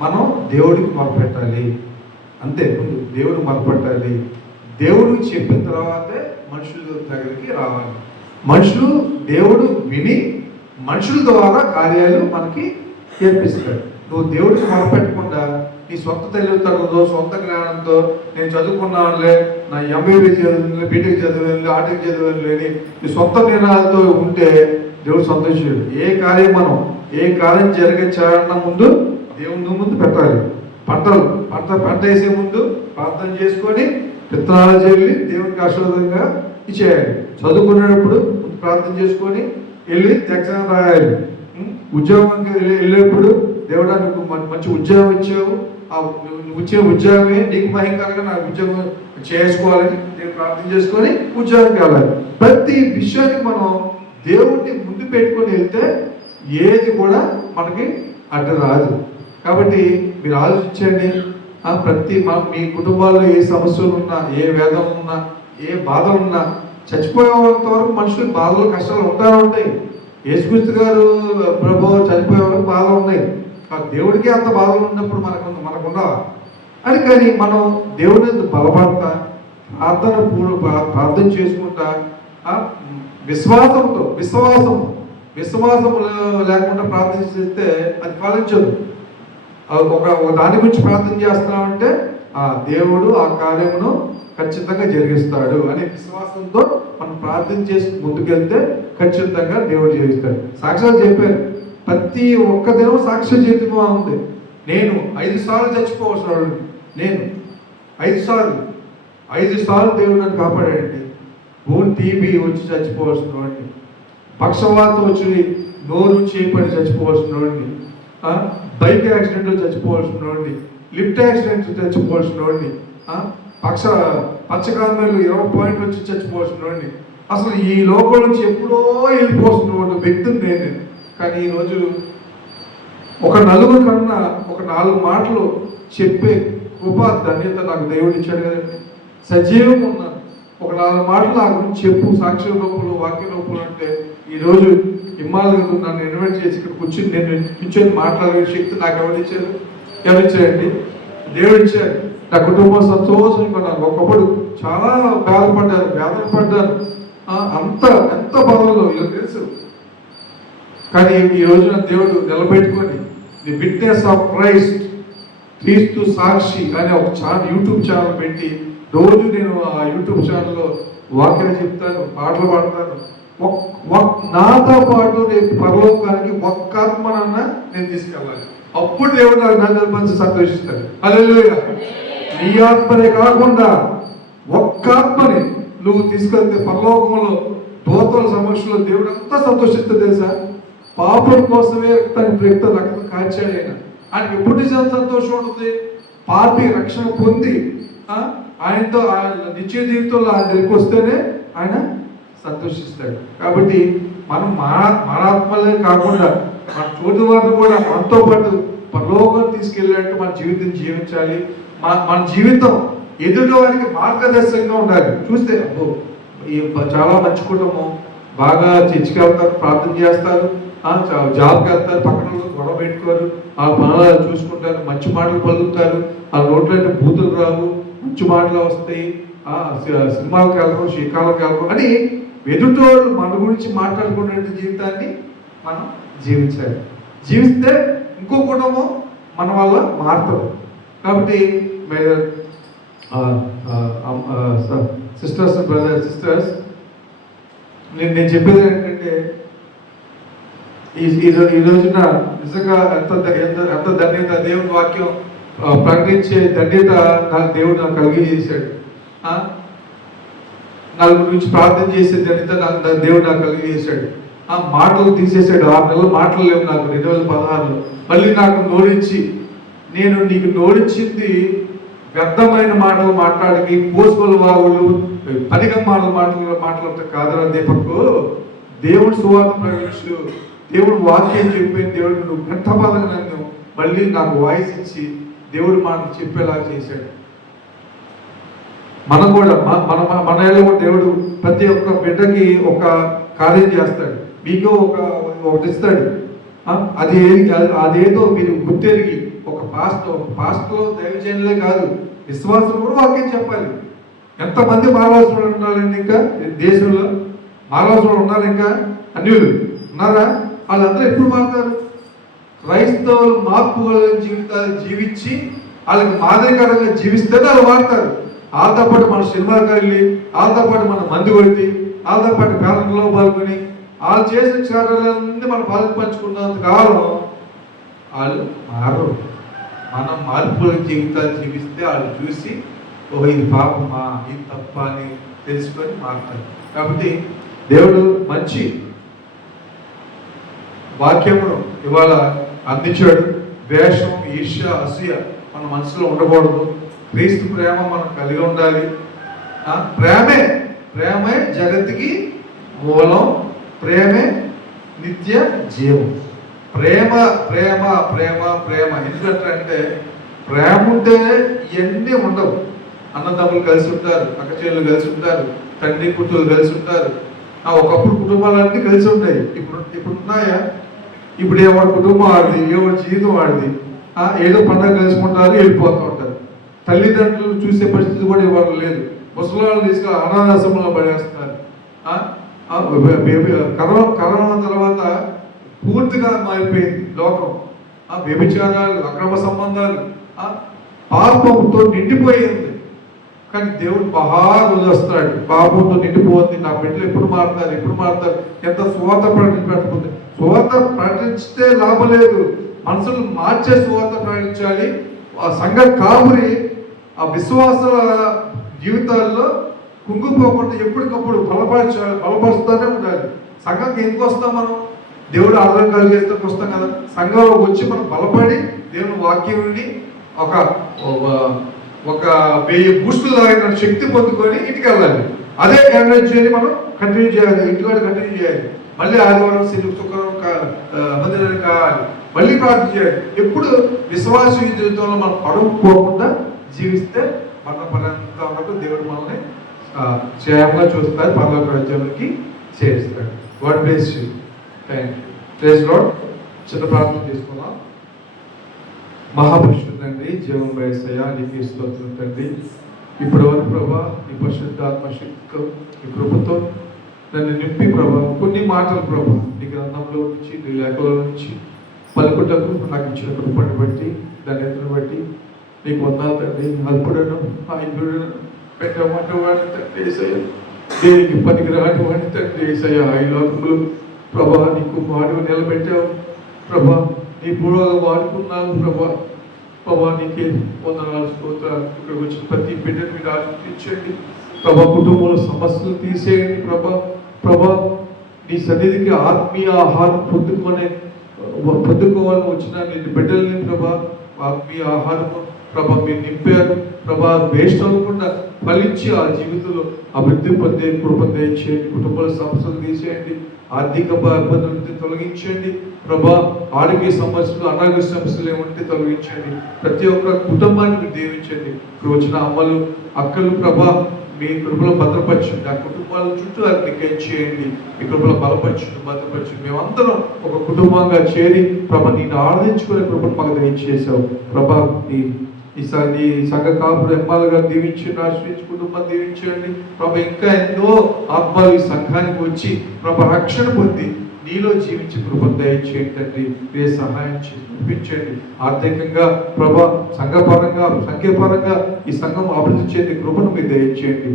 మనం దేవుడికి మొరపెట్టాలి. అంతే. ముందు దేవుడు మొరపెట్టాలి. దేవుడికి చెప్పిన తర్వాతే మనుషుల దగ్గరికి రావాలి. దేవుడు విని మనుషుల ద్వారా కార్యాలు మనకి చేపిస్తాడు. నువ్వు దేవుడికి మొరపెట్టకుండా నీ సొంత తెలివితేటలతో, సొంత జ్ఞానంతో నేను చదువుకున్నానులే, నా ఎంబీబీ చదివింది, బీటెక్ చదివింది, ఆర్టెక్ చదివింది, నీ సొంత నిర్ణయాలతో ఉంటే దేవుడు సంతోషించాడు. ఏ కార్యం చేయాలన్న ముందు దేవుని ముందు పెట్టాలి. పంట వేసే ముందు ప్రార్థన చేసుకొని విత్తనాలు చల్లి దేవునికి ఆశీర్వాదంగా ఇచ్చేయాలి. చదువుకునేటప్పుడు ప్రార్థన చేసుకొని వెళ్ళి ఎగ్జామ్ రాయాలి. ఉద్యోగంకి వెళ్ళేప్పుడు దేవుడా నువ్వు మంచి ఉద్యోగం ఇచ్చావు, నువ్వు ఇచ్చే ఉద్యోగమే నీకు భయంకరంగా నాకు ఉద్యోగం చేసుకోవాలని నేను ప్రార్థన చేసుకొని ఉద్యోగంకి వెళ్ళాలి. ప్రతి విషయాన్ని మనం దేవుడిని ముందు పెట్టుకొని వెళ్తే ఏది కూడా మనకి అడ్డు రాదు. కాబట్టి మీరు ఆలోచించండి. మీ కుటుంబాల్లో ఏ సమస్యలు ఉన్నా, ఏ వేదన ఉన్నా, ఏ బాధలు ఉన్నా, చచ్చిపోయేంత వరకు మనుషులకు బాధలు, కష్టాలు ఉంటాయి. యేసుక్రీస్తు గారు ప్రభు చనిపోయే వరకు బాధలు ఉన్నాయి. దేవుడికి అంత బాధలు ఉన్నప్పుడు మనకుండవా అని. కానీ మనం దేవుని బలపడతా, ప్రార్థన చేసుకుంటా, విశ్వాసం లేకుండా ప్రార్థన చేస్తే అది ఫలించదు. ఒక దాని గురించి ప్రార్థన చేస్తున్నామంటే దేవుడు ఆ కార్యమును ఖచ్చితంగా జరిగిస్తాడు అనే విశ్వాసంతో మనం ప్రార్థన చేసి ముందుకెళ్తే ఖచ్చితంగా దేవుడు జరిగిస్తాడు. సాక్ష్యాలు చెప్పారు. ప్రతి ఒక్క దినం సాక్ష్య జీవితంగా ఉంది. నేను 5 సార్లు చచ్చిపోవచ్చున్నాడు. నేను 5 సార్లు దేవుడు నన్ను కాపాడాడండి. టీబీ వచ్చి చచ్చిపోవచ్చున్నాడు. పక్షవాతం వచ్చి నోరు చేపడి చచ్చిపోవచ్చున్నాడు. బైక్ యాక్సిడెంట్లో చచ్చిపోవచ్చున్నాడు. Lift accident చచ్చిపోవచ్చున్నాడు. పచ్చకాందలు 20 పాయింట్లు వచ్చి చచ్చిపోవచ్చున్నాడు. అసలు ఈ లోకం నుంచి ఎప్పుడో వెళ్ళిపోతున్న వ్యక్తిని నేను. కానీ ఈరోజు ఒక నలుగురు కన్నా ఒక 4 మాటలు చెప్పే కృప, ధన్యత నాకు దేవుడు ఇచ్చాడు కదండి. సజీవం ఉన్నాను. ఒక 4 మాటలు నా గురించి చెప్పు, సాక్ష్య రూపంలో, వాక్య రూపంలో అంటే ఈరోజు హిమాలయంలో నన్ను ఇన్వైట్ చేసి ఇక్కడ కూర్చొని నేను కూర్చొని మాట్లాడే శక్తి నాకు ఎవరిచ్చారండి? దేవుడు ఇచ్చారు. నా కుటుంబం సంతోషంగా ఉన్నాను. ఒకప్పుడు చాలా వేదన పడ్డాను. ఎంత బాధలో ఇలా తెలుసు. కానీ ఈ రోజున దేవుడు నిలబెట్టుకొని ది విట్నెస్ ఆఫ్ క్రీస్తు సాక్షి అనే ఒక యూట్యూబ్ ఛానల్ పెట్టి రోజు నేను ఆ యూట్యూబ్ ఛానల్లో వాక్యాలు చెప్తాను, పాటలు పాడతాను. నాతో పాటు రేపు పరలోకానికి ఒక్క ఆత్మనన్నా నేను తీసుకెళ్ళాలి. అప్పుడు దేవుడు నాకు మంచి సంతోషిస్తాడు. హల్లెలూయా. నీ ఆత్మనే కాకుండా ఒక్క ఆత్మని నువ్వు తీసుకెళ్తే పరలోకంలో దూతల సమక్షంలో దేవుడు అంతా సంతోషిస్తుంది తెలుసా. పాపం కోసమే రక్తం కాచాడు ఆయన. ఆయనకి ఎప్పుడు నిజం సంతోషం ఉంటుంది? పాపి రక్షణ పొంది ఆయనతో నిత్య జీవితంలో ఆయన దగ్గరికి వస్తేనే ఆయన సంతోషిస్తాడు. కాబట్టి మనం మానాత్మలే కాకుండా మన చోటు వారిని కూడా మనతో పాటు పరలోకం తీసుకెళ్ళేట్టు మన జీవితం జీవించాలి. మన జీవితం ఎదుటి వారికి మార్గదర్శకంగా ఉండాలి. చూస్తే అబ్బో చాలా మంచి కుటుంబం, బాగా చర్చికి వెళ్తారు, ప్రార్థన చేస్తారు, జాబ్కి వెళ్తారు, పక్కన గొడవ పెట్టుకోరు, ఆ పనులు చూసుకుంటారు, మంచి మాటలు పలుకుతారు, ఆ నోట్లో బూతులు రావు, మంచి మాటలు వస్తాయి, సినిమాలకు వెళ్ళరు, శిఖాలకు వెళ్ళరు అని ఎదుటోళ్ళు మన గురించి మాట్లాడుకునే జీవితాన్ని మనం జీవించాలి. జీవిస్తే ఇంకో కుటుంబం మన వల్ల మారుతుంది. కాబట్టి సిస్టర్స్ బ్రదర్స్ సిస్టర్స్ నేను చెప్పేది ఏంటంటే ఈ రోజున నిజంగా ఎంత ధన్యత, దేవుని వాక్యం ప్రకటించే ధన్యత దేవుడు నాకు కలిగజేశాడు. నలుగురు గురించి ప్రార్థన చేసే ధన్యత దేవుడు నాకు కలిగజేశాడు. మాటలు తీసేసాడు. 6 నెలలు మాటలు లేవు నాకు 2016లో. మళ్ళీ నాకు నోడించి, నేను నీకు నోడించింది వ్యర్థమైన మాటలు మాట్లాడికి, పోసుకొల వాగులు, పనిగా మాట్లాడితే కాదురా దీపకు, దేవుడు సువార్త ప్రకటించు, దేవుడు వాక్యం చెప్పి, దేవుడు నువ్వు గంటపాదంగా నన్ను మళ్ళీ నాకు వాయిస్ ఇచ్చి దేవుడు మనకు చెప్పేలా చేశాడు. మనం కూడా మన దేవుడు ప్రతి ఒక్క బిడ్డకి ఒక కార్యం చేస్తాడు. మీకు ఒకటి ఇస్తాడు. అదేదో మీరు గుర్తెరిగి ఒక పాస్ట్లో దైవజనులే కాదు, విశ్వాసం కూడా వాక్యం చెప్పాలి. ఎంతమంది మానవాసులు ఉన్నారండి ఇంకా దేశంలో? మానవాసులు ఉన్నారు ఇంకా? అన్యులు ఉన్నారా? వాళ్ళందరూ ఎప్పుడు మారుతారు? క్రైస్తవులు మార్పు జీవితాలు జీవించి వాళ్ళకి మాదిరికరంగా జీవిస్తేనే వాళ్ళు మారుతారు. వాళ్ళతో పాటు మన సినిమాకి వెళ్ళి, వాళ్ళతో పాటు మన మందు కొట్టి, వాళ్ళతో పాటు పేరంలో పాల్గొని, వాళ్ళు చేసిన కార్యాలన్నీ మనం పంచుకున్నంత కాలం వాళ్ళు మారరు. మనం మార్పుల జీవితాలు జీవిస్తే వాళ్ళు చూసి ఓహో ఇది పాపమా, ఇది తప్ప అని తెలుసుకొని మారుతారు. కాబట్టి దేవుడు మంచి వాక్యమును ఇవాళ అందించాడు. ద్వేషం, ఈర్ష్య, అసూయ మన మనసులో ఉండకూడదు. క్రీస్తు ప్రేమ మనం కలిగి ఉండాలి. ప్రేమే జగత్తుకి మూలం, ప్రేమే నిత్య జీవం. ప్రేమ ప్రేమ ప్రేమ ప్రేమ ఎందుకంటే ప్రేమ ఉంటే ఇవన్నీ ఉండవు. అన్నదమ్ములు కలిసి ఉంటారు, అక్కచెల్లెలు కలిసి ఉంటారు, తండ్రి కూతురు కలిసి ఉంటారు. ఒకప్పుడు కుటుంబాలన్నీ కలిసి ఉంటాయి. ఇప్పుడు ఉన్నాయా? ఇప్పుడు ఎవరి కుటుంబం ఆడిది, ఎవరి జీవితం ఆడిది. ఏదో పండుగ కలుసుకుంటారు, వెళ్ళిపోతూ ఉంటారు. తల్లిదండ్రులు చూసే పరిస్థితి కూడా ఇవ్వడం లేదు. ముసలాళ్ళు తీసుకుని అనాథాశ్రమంలో పడేస్తున్నారు. కరోనా తర్వాత పూర్తిగా మారిపోయింది లోకం. వ్యభిచారాలు, అక్రమ సంబంధాలు, పాపంతో నిండిపోయింది. కానీ దేవుడు బాగా వస్తాడు. పాపంతో నిండిపోతుంది. నా బిడ్డలు ఎప్పుడు మారుతారు? ఎంత సువార్త ప్రకటించబడుతుంది. సువార్త ప్రకటించితే లాభం లేదు, మనసులు మార్చే సువార్త ప్రకటించాలి. ఆ సంఘ కాపురి ఆ విశ్వాసాల జీవితాల్లో కుంగిపోకుండా ఎప్పటికప్పుడు బలపరుస్తూనే ఉండాలి. సంఘంకి ఎందుకు వస్తాం? మనం దేవుడు ఆదరణ కలిగేస్తానికి వస్తాం కదా. సంఘంలో వచ్చి మనం బలపడి దేవుని వాక్యం విని ఒక 1000 బూస్టులు తాగిన శక్తి పొందుకొని ఇంటికి వెళ్ళాలి. అదే ఎనర్జీని మనం కంటిన్యూ చేయాలి, ఇంటికాడ కంటిన్యూ చేయాలి. మళ్ళీ ఆదివారం, శుక్రవారం మందిరానికి కావాలి, మళ్ళీ ప్రార్థన చేయాలి. ఎప్పుడు విశ్వాస జీవితంలో మనం పడుకోకుండా జీవిస్తే మన పరంగా ఉన్నప్పుడు దేవుడు మనల్ని క్షేమంగా చూస్తారు, పరలోక రాజ్యానికి చేస్తాడు. God bless you. Thank you. Praise Lord. చిన్న ప్రార్థన చేసుకుందాం. మహాపరిశుద్ధ తండ్రి, జీవం యేసయ్యా, నీకు స్తోత్రం తండ్రి. ఇప్పటి వరకు ప్రభా నీ పరిశుద్ధాత్మ శక్తితో, నీ కృపతో నన్ను నింపి ప్రభా కొన్ని మాటలు ప్రభా నీ గ్రంథంలో నుంచి, నీ లేఖలో నుంచి పలుకుటకు నాకు ఇచ్చిన కృపను బట్టి, దాని ఎత్తును బట్టి నీకు వందనాలు తండ్రి. అల్పుడను, ఐదుడను, పెట్టమంటే వాడిని తండ్రి యేసయ్యా, దేనికి పనికిరాని వాడిని తండ్రి యేసయ్యా, ఈ లోకములు ప్రభా నీకు వాడు నిలబెట్టావు ప్రభా, నీ పూర్వగా వాడుకున్నావు ప్రభా. ప్రభా నీకే వందనాలు స్తోత్రాలు. ఇక్కడికి వచ్చిన ప్రతి బిడ్డను మీరు ఆశీర్వదించండి ప్రభా. కుటుంబంలో సమస్యలు తీసేయండి ప్రభా. నీ సన్నిధికి ఆత్మీయ ఆహారం పొందుకోవాలని వచ్చిన నీ బిడ్డల్ని ప్రభా ఆత్మీయ ఆహారము ప్రభా మీరు నింపారు ప్రభా. వేస్ట్ అవ్వకుండా ఫలించి ఆ జీవితంలో అభివృద్ధి పొందే కృప దయచేయండి. కుటుంబాల సమస్యలు తీసేయండి. ఆర్థిక ఇబ్బందులు తొలగించండి ప్రభా. ఆరోగ్య సమస్యలు అనారోగ్య సమస్యలు ఏమంటే తొలగించండి. ప్రతి ఒక్క కుటుంబాన్ని మీరు దీవించండి. ఇప్పుడు వచ్చిన అమ్మలు అక్కలు ప్రభా మీ కృపలో భద్రపరచండి. ఆ కుటుంబాల చుట్టూ అగ్నికం చేయండి. మీ కృపలో బలపరచండి, భద్రపరచండి. మేమందరం ఒక కుటుంబంగా చేరి ప్రభా నేను ఆరాధించుకునే కృపను మాకు దయచేసావు ప్రభా. ఈ సంఘ కాపుడు ఎమ్మాలుగా దీవించండి, ఆశ్రయించి కుటుంబం దీవించండి ప్రభా. ఇంకా ఎన్నో ఆత్మలు ఈ సంఘానికి వచ్చి ప్రభా రక్షణ పొంది నీలో జీవించి కృపను దయచేయండి తండ్రి. మీరే సహాయం చూపించండి. ఆర్థికంగా ప్రభా సంఖ్యాపరంగా ఈ సంఘం అభివృద్ధి చేయండి. కృపను మీరు దయచేయండి.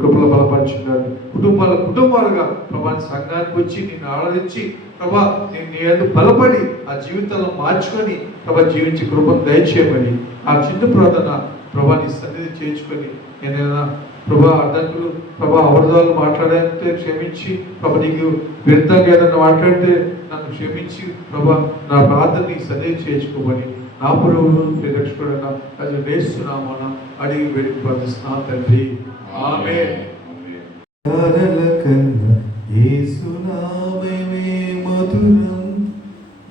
కృపలో బలపరచున్నారు. కుటుంబాలుగా ప్రభా సంఘానికి వచ్చి నిన్ను ఆరాధించి ప్రభా నేను బలపడి ఆ జీవితాలను మార్చుకొని ప్రభా జీవించి కృపను దయచేయమని ఆ చిన్న ప్రార్థన ప్రభా నీ సన్నిధి చేర్చుకొని నేనైనా ప్రభా అడ్డంకులు ప్రభా అవరోధాలు మాట్లాడితే క్షమించి ప్రభా నీకు విరుద్ధంగా ఏదైనా మాట్లాడితే నన్ను క్షమించి ప్రభా నా ప్రార్థన నీ సన్నిధి చేర్చుకోమని నా ప్రభువును రక్షకుడైన అది వేస్తున్నామని అడిగి వేడి ప్రార్థిస్తున్నా తండ్రి. ఆమేన్.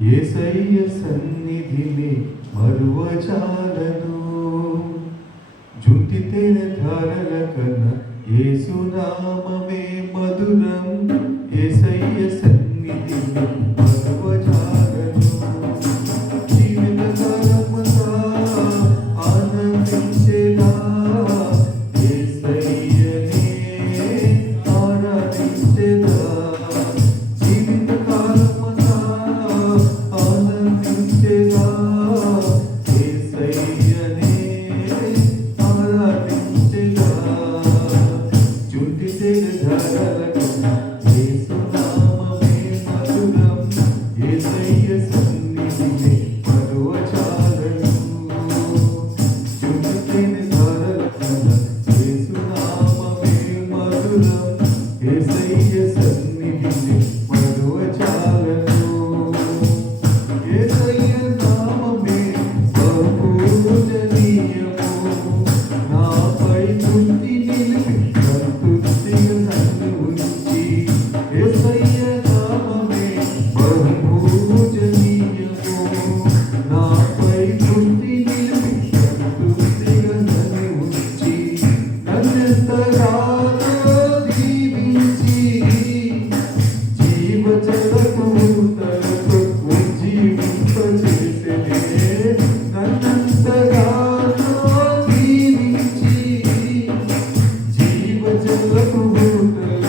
యేసయ్య సన్నిధిని మరువజాలను. జుంటితేన ధారల కన్నా యేసు నామమే మధురం. యేసయ్య సన్నిధిని మరువజాలను. జీవితకాలమంతా ఆనందించేలా యేసయ్యనే ఆరాధించేలా. జీవితకాలమంతా ఆనందించేలా యేసయ్యనే ఆరాధించేలా. జుంటితేన ధారల కన్నా యేసు నామమే మధురం. యేసయ్య సన్నిధిని మరువజాలను. జుంటితేన ధారల కన్నా యేసు నామమే మధురం. యేసయ్య సన్నిధిని మరువజాలను. యేసయ్య నామమే బహుపూజనీయము. నాపై తృప్తి నిలిపి సంతృప్తిగా నన్ను ఉంచి. యేసయ్య నామమే బహుపూజనీయము. నాపై తృప్తి నిలిపి సంతృప్తిగా నన్ను ఉంచి. నన్నెంతగానో దీవించి జీవజలపు ఊటలతో ఉజ్జీవింపజేసెనే. నన్నెంతగానో దీవించి జీవజలపు ఊటలతో